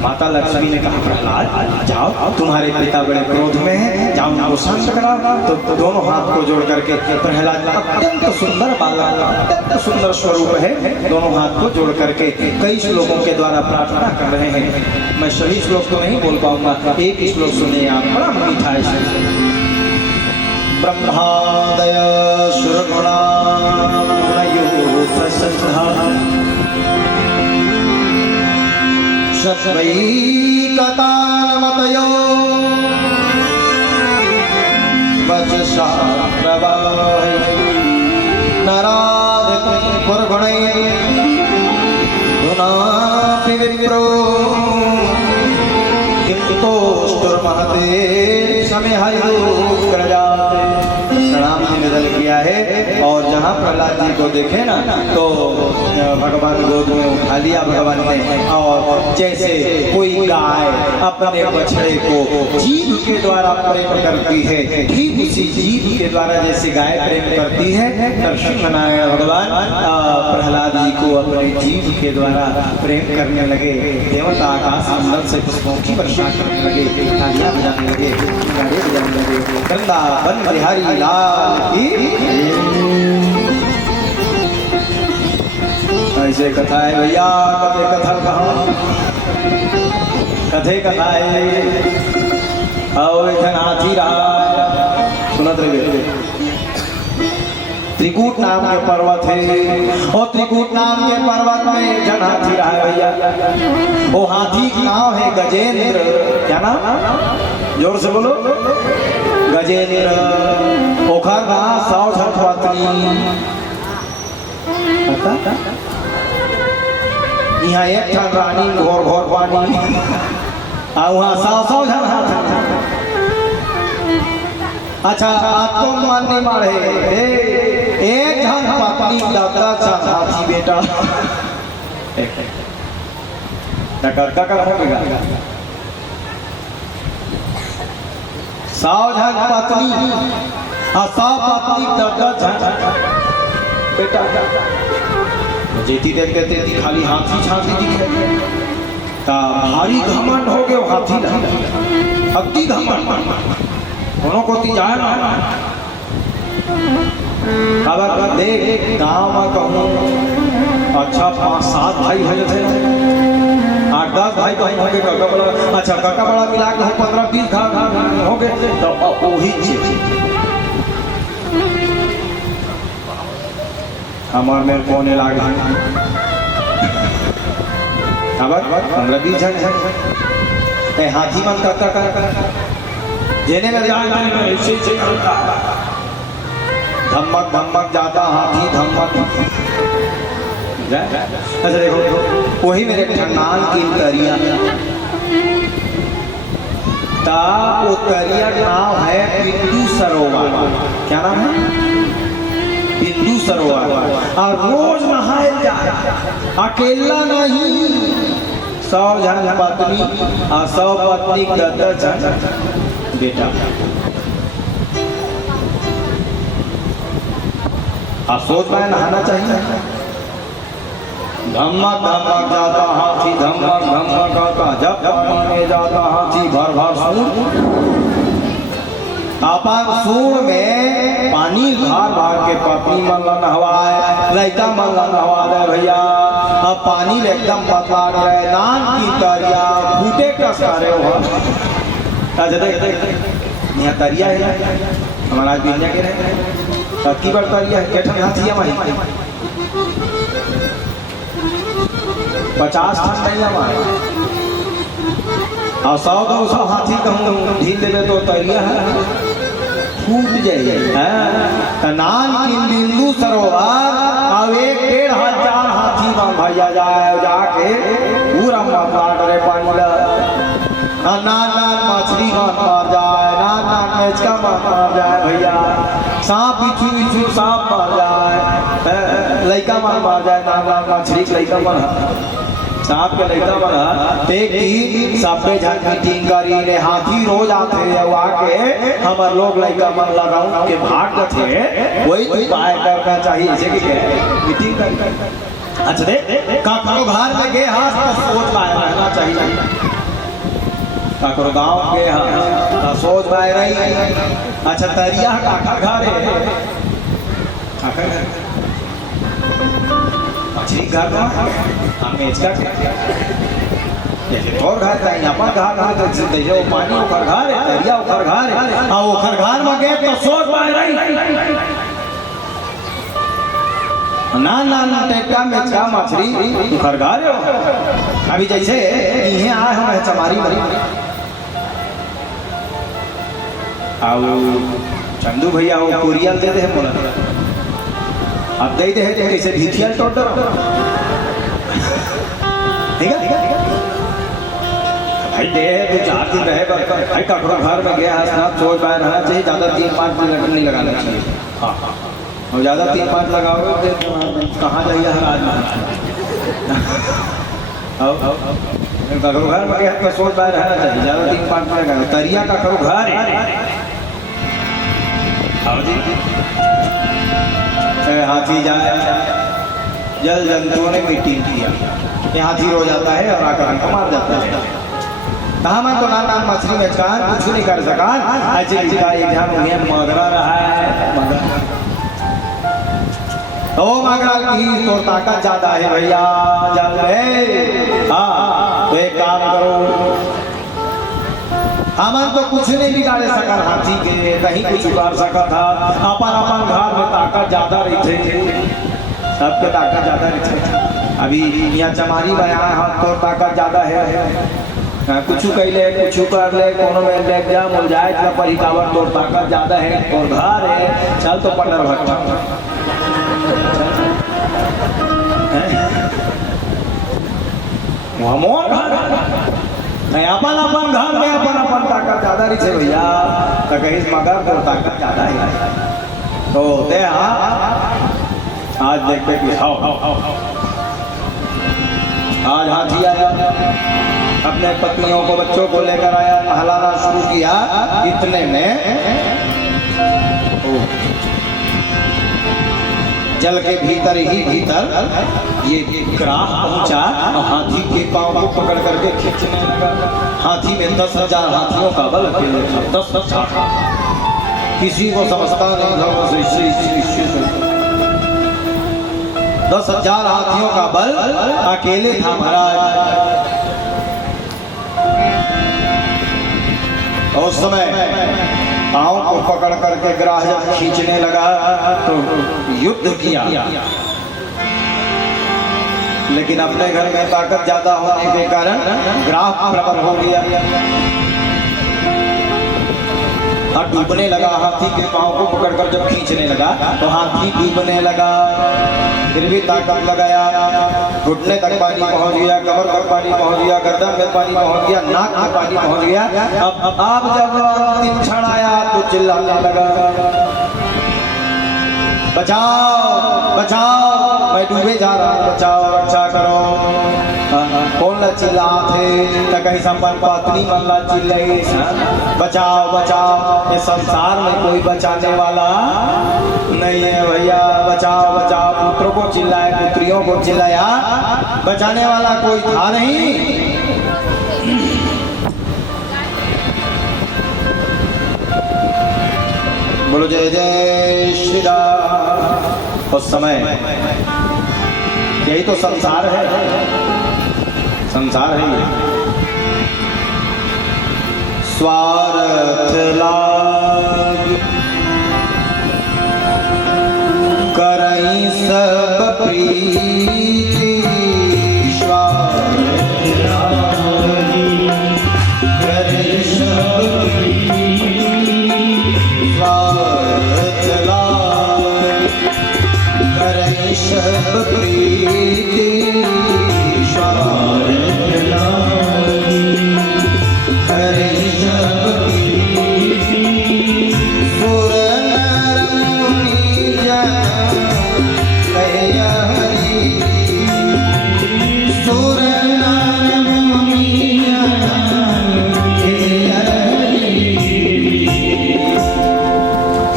माता लक्ष्मी ने कहा प्रहलाद जाओ, तुम्हारे पिता बड़े क्रोध में हैं, जाओ उनको शांत कराओ। तो दोनों हाथ को जोड़ करके प्रहलाद अत्यंत सुंदर बालक, अत्यंत सुंदर स्वरूप है, दोनों हाथ को जोड़ करके कई श्लोकों के द्वारा प्रार्थना कर रहे हैं। मैं सभी श्लोक तो नहीं बोल पाऊंगा, एक ही श्लोक सुनिए आप, बड़ा मीठा है। ब्रह्मादय सुरगुणा सत्वैकतामतयो वचसा प्रवाहै नराधिपं पुरगुणैः धुनापि विप्रो किन्तुष्टुर्महते समय हरिदूतग्रजाते। प्रणाम निवेदन किया है और जहाँ प्रहलाद जी को देखे ना तो भगवान गोद में उठा लिया भगवान ने, और जैसे कोई गाय अपने बछड़े को जीभ के द्वारा प्रेम करती है, ठीक उसी जीभ के द्वारा जैसे गाय प्रेम करती है, नरसिंह भगवान प्रहलाद जी को अपने जीभ के द्वारा प्रेम करने लगे। देवता आकाश मंडल से पुष्पों की वर्षा करने लगे, तालियां बजाने लगे, गाड़ियां बजाने लगे। वृंदावन बिहारी लाल की ऐसे कथा है भैया, कथे कथा कहा कथे कथा है। और एक हाथी रहा, सुनत रहे, त्रिकूट नाम के पर्वत है, और त्रिकूट नाम के पर्वत में जन हाथी रहा है भैया। वो हाथी का नाम है गजेंद्र। क्या नाम? जोर से बोलो। गजेंद्र। ओखर रहा 100 पत्नी। यहाँ एक ठन रानी घोर घोर पानी, और वहाँ 100 जन हाथी। अच्छा आपको मन नहीं मारे, एक जन पत्नी दादा हाथी बेटा का होगा 100 जन पत्नी और 100 पत्नी दादा बेटा। जेती देखते थे खाली हाथी छाती दिखे, भारी घमंड हो गए हाथी नहीं, अति घमंड दोनों को ती जाए ना। खबर देख गाँव में कहूँ अच्छा 5-7 भाई भाई थे, 8-10 भाई बहन हो गए, काका बड़ा अच्छा काका बड़ा मिला के 15-20 हो गए, तो वही चीज हमार में कोने लागे खबर 15-20 जन है। हाथी मन का जेने में धमक धमक जाता हाथी धमक। अच्छा देखो वही मेरे ठंडाल की उतरिया, उतरिया का नाम है बिंदु सरोवर। क्या नाम है? बिंदु सरोवर। और रोज नहाए जाए, अकेला नहीं, 100 जन पत्नी और 100 पत्नी 10 जन बेटा। आप सोच पाए नहाना चाहिए। धमक धमक जाता हाथी, धमक धमक आता, जब माने जाता हाथी भर भर सूंड। अपन सूंड में पानी भार भार के पत्नी मन नहवाए, लड़का मन नहवा दे भैया। अब पानी एकदम पतला रहे, नान की तरिया फूटे कस करे हो। अच्छा देख यहाँ तरिया है हमारा दुनिया के रहे की बार तरिया है कैठन हाथी हमारी 50 ठन नहीं हमारे, और 100-200 हाथी कहूँ ढील देवे तो तरिया है फूट जाइए। नान की बिंदु सरोवर अब 1-1.5 हाथी में भैया जाए, जाके पूरा मतला डरे पानी नान नान मछली मार जाए, नान नान मेचका मार जाए भैया, सांप बिच्छू बिच्छू सांप मार जाए, लड़का मार जाए, नान नान मछली लड़का मार सांप के लड़का मार। देखी सबे झन मीटिंग करी ने हाथी रोज आते आके हमार लोग लड़का मन लगाऊं के भाग थे, वही तो उपाय करना चाहिए मीटिंग कर। अच्छा दे काकरो घर में गे हाथ तो सोच पाए रहना चाहिए। काकरो गांव के हाथ तो सोच पाए रही। अच्छा तरिया काका घर है, काका घर मछली घर में हमें इसका जैसे और घर है अपन घर तो जैसे पानी ओकर घर है, तरिया ओकर घर है, हां ओकर घर में गे तो सोच पाए रही। ना ना ना टेका में क्या मछली खरगार हो। अभी जैसे इहे आए हम चमारी मरी आओ चंदू भैया वो कुरियल दे दे बोला अब दे दे कैसे भिखिया टोटर ठीक है भाई दे तू 4 दिन रहे भाई ककरो घर में गया ना सोच पाए रहना चाहिए। ज्यादा 3-5 मिनट नहीं लगाना चाहिए। हाँ और ज़्यादा 3-5 लगाओगे तो कहाँ जाइए हर आदमी। करो घर में गया तो सोच पाए रहना चाहिए। ज़्यादा 3-5 मिनट लगाओ तरिया का करो घर हाथी जाए जल जंतुओं ने मिट्टी किया ये हाथी रो जाता है और आकर हमको मार जाता है। कहा मैं तो ना मछली में कान कुछ नहीं कर सका। ऐसे एग्जाम मगरा रहा है तो मगरल की तो ताकत ज्यादा है भैया जल है। हाँ तो एक काम करो हमन तो कुछ नहीं बिगाड़े सकल हाथी के कहीं कुछ उगाड़ सका था। अपन घर में ताकत ज्यादा रहते थे सबके ताकत ज्यादा रहते। अभी यहाँ चमारी में आए हम तो ताकत ज्यादा है कुछ कैले कुछ कर ले कोनो में लेग जा मुल जाए तो परिकावर तोर ताकत ज्यादा है तोर घर है चल तो पंडर भट्टा अपन घर में अपन ताकत ज्यादा रही है भैया तो कहीं मगर तो ताकत ज्यादा है तो दे आज देखते कि आज हाथी आया अपने पत्नियों को बच्चों को लेकर आया नहलाना शुरू किया। इतने में जल के भीतर ही भीतर ये ग्राह पहुंचा और हाथी के पांव को पकड़ करके खींचने लगा। हाथी में 10,000 हाथियों का बल अकेले था। 10,000 किसी को समझता नहीं था 10,000 हाथियों का बल अकेले था महाराज। उस समय पांव को पकड़ करके ग्राह जब खींचने लगा तो युद्ध किया लेकिन अपने घर में ताकत ज्यादा होने के कारण ग्राह प्रबल हो गया और डूबने लगा। हाथी के पांव को पकड़कर जब खींचने लगा तो हाथी डूबने लगा फिर भी ताकत लगाया। घुटने तक पानी पहुंच गया, कमर तक पानी पहुंच गया, गर्दन में पानी पहुंच गया, नाक में पानी पहुंच गया। अब जब अंतिम क्षण आया तो चिल्लाने लगा बचाओ बचाओ मैं डूबे जा रहा हूँ बचाओ रक्षा करो। कौन ला चिल्ला थे कहीं संपन्न पत्नी मल्ला चिल्लाई बचाओ बचाओ। ये संसार में कोई बचाने वाला नहीं है भैया। बचाओ बचाओ पुत्रों को चिल्लाए पुत्रियों को चिल्लाया बचाने वाला कोई था नहीं। बोलो जय जय श्री राम। उस समय यही तो संसार है, संसार है स्वार्थ लाग करई सब प्रीति स्वार्थ लाग करई सब प्रीति स्वार्थ लाग करई सब प्रीति स्वार्थ लाग करई सब प्रीति सुर नर मुनि जन कह हरि सुर नर मुनि जन कह हरि।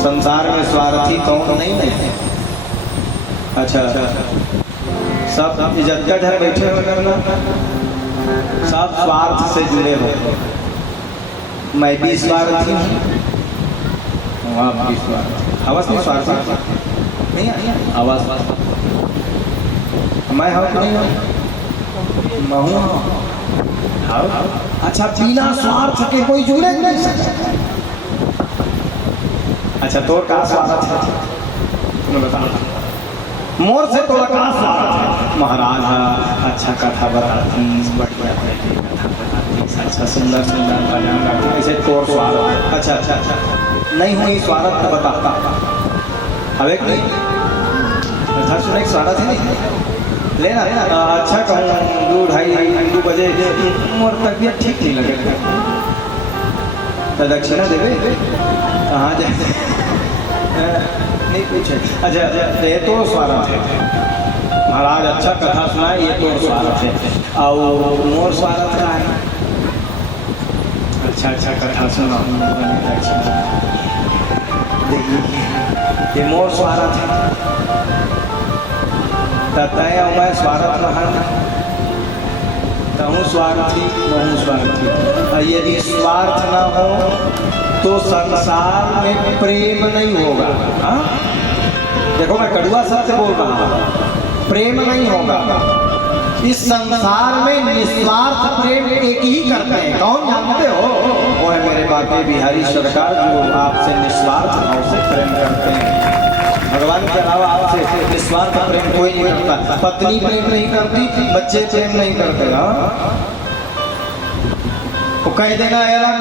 संसार में स्वार्थी कौन नहीं है। अच्छा सब इज्जत का घर बैठे हो करना, सब स्वार्थ से जुड़े हो। मैं भी स्वार्थी हूँ, आप भी स्वार्थ। आवाज नहीं स्वार्थी नहीं आवाज मैं हूँ नहीं मैं हूँ। अच्छा बिना स्वार्थ के कोई जुड़े नहीं सकता। अच्छा तो का स्वार्थ है तुम्हें बता, मोर से तो का स्वार्थ है। महाराज अच्छा कथा बताती, बढ़िया कथा बताती, अच्छा सुंदर सुंदर भजन गाती, ऐसे तो स्वार्थ। अच्छा अच्छा अच्छा नहीं हुई स्वार्थ तो बताता अब एक नहीं अच्छा सुने स्वार्थ है नहीं लेना अच्छा कहूँ 2-2:30 बजे मोर तबियत ठीक नहीं लगे तो दक्षिणा देवे कहाँ जाए नहीं पूछे। अच्छा अच्छा ये तो स्वार्थ है महाराज, अच्छा कथा सुनाए ये तो स्वार्थ है। और मोर स्वार्थ का है अच्छा अच्छा कथा सुना देखिए ये मोर स्वार्थ है। तय मैं स्वार्थ महान कहूँ स्वार्थी कहूँ स्वार्थी। यदि स्वार्थ न हो तो संसार में प्रेम नहीं होगा। हाँ देखो मैं कड़ुआ शब्द बोल रहा हूँ, प्रेम नहीं होगा। इस संसार में निस्वार्थ प्रेम एक ही करते हैं, कौन जानते हो? वो है मेरे बाके बिहारी सरकार जो आपसे निस्वार्थ भाव से प्रेम करते हैं। भगवान के अलावा आपसे निस्वार्थ प्रेम कोई नहीं करता। पत्नी प्रेम नहीं करती, बच्चे प्रेम नहीं करते। हाँ वो कह देगा यार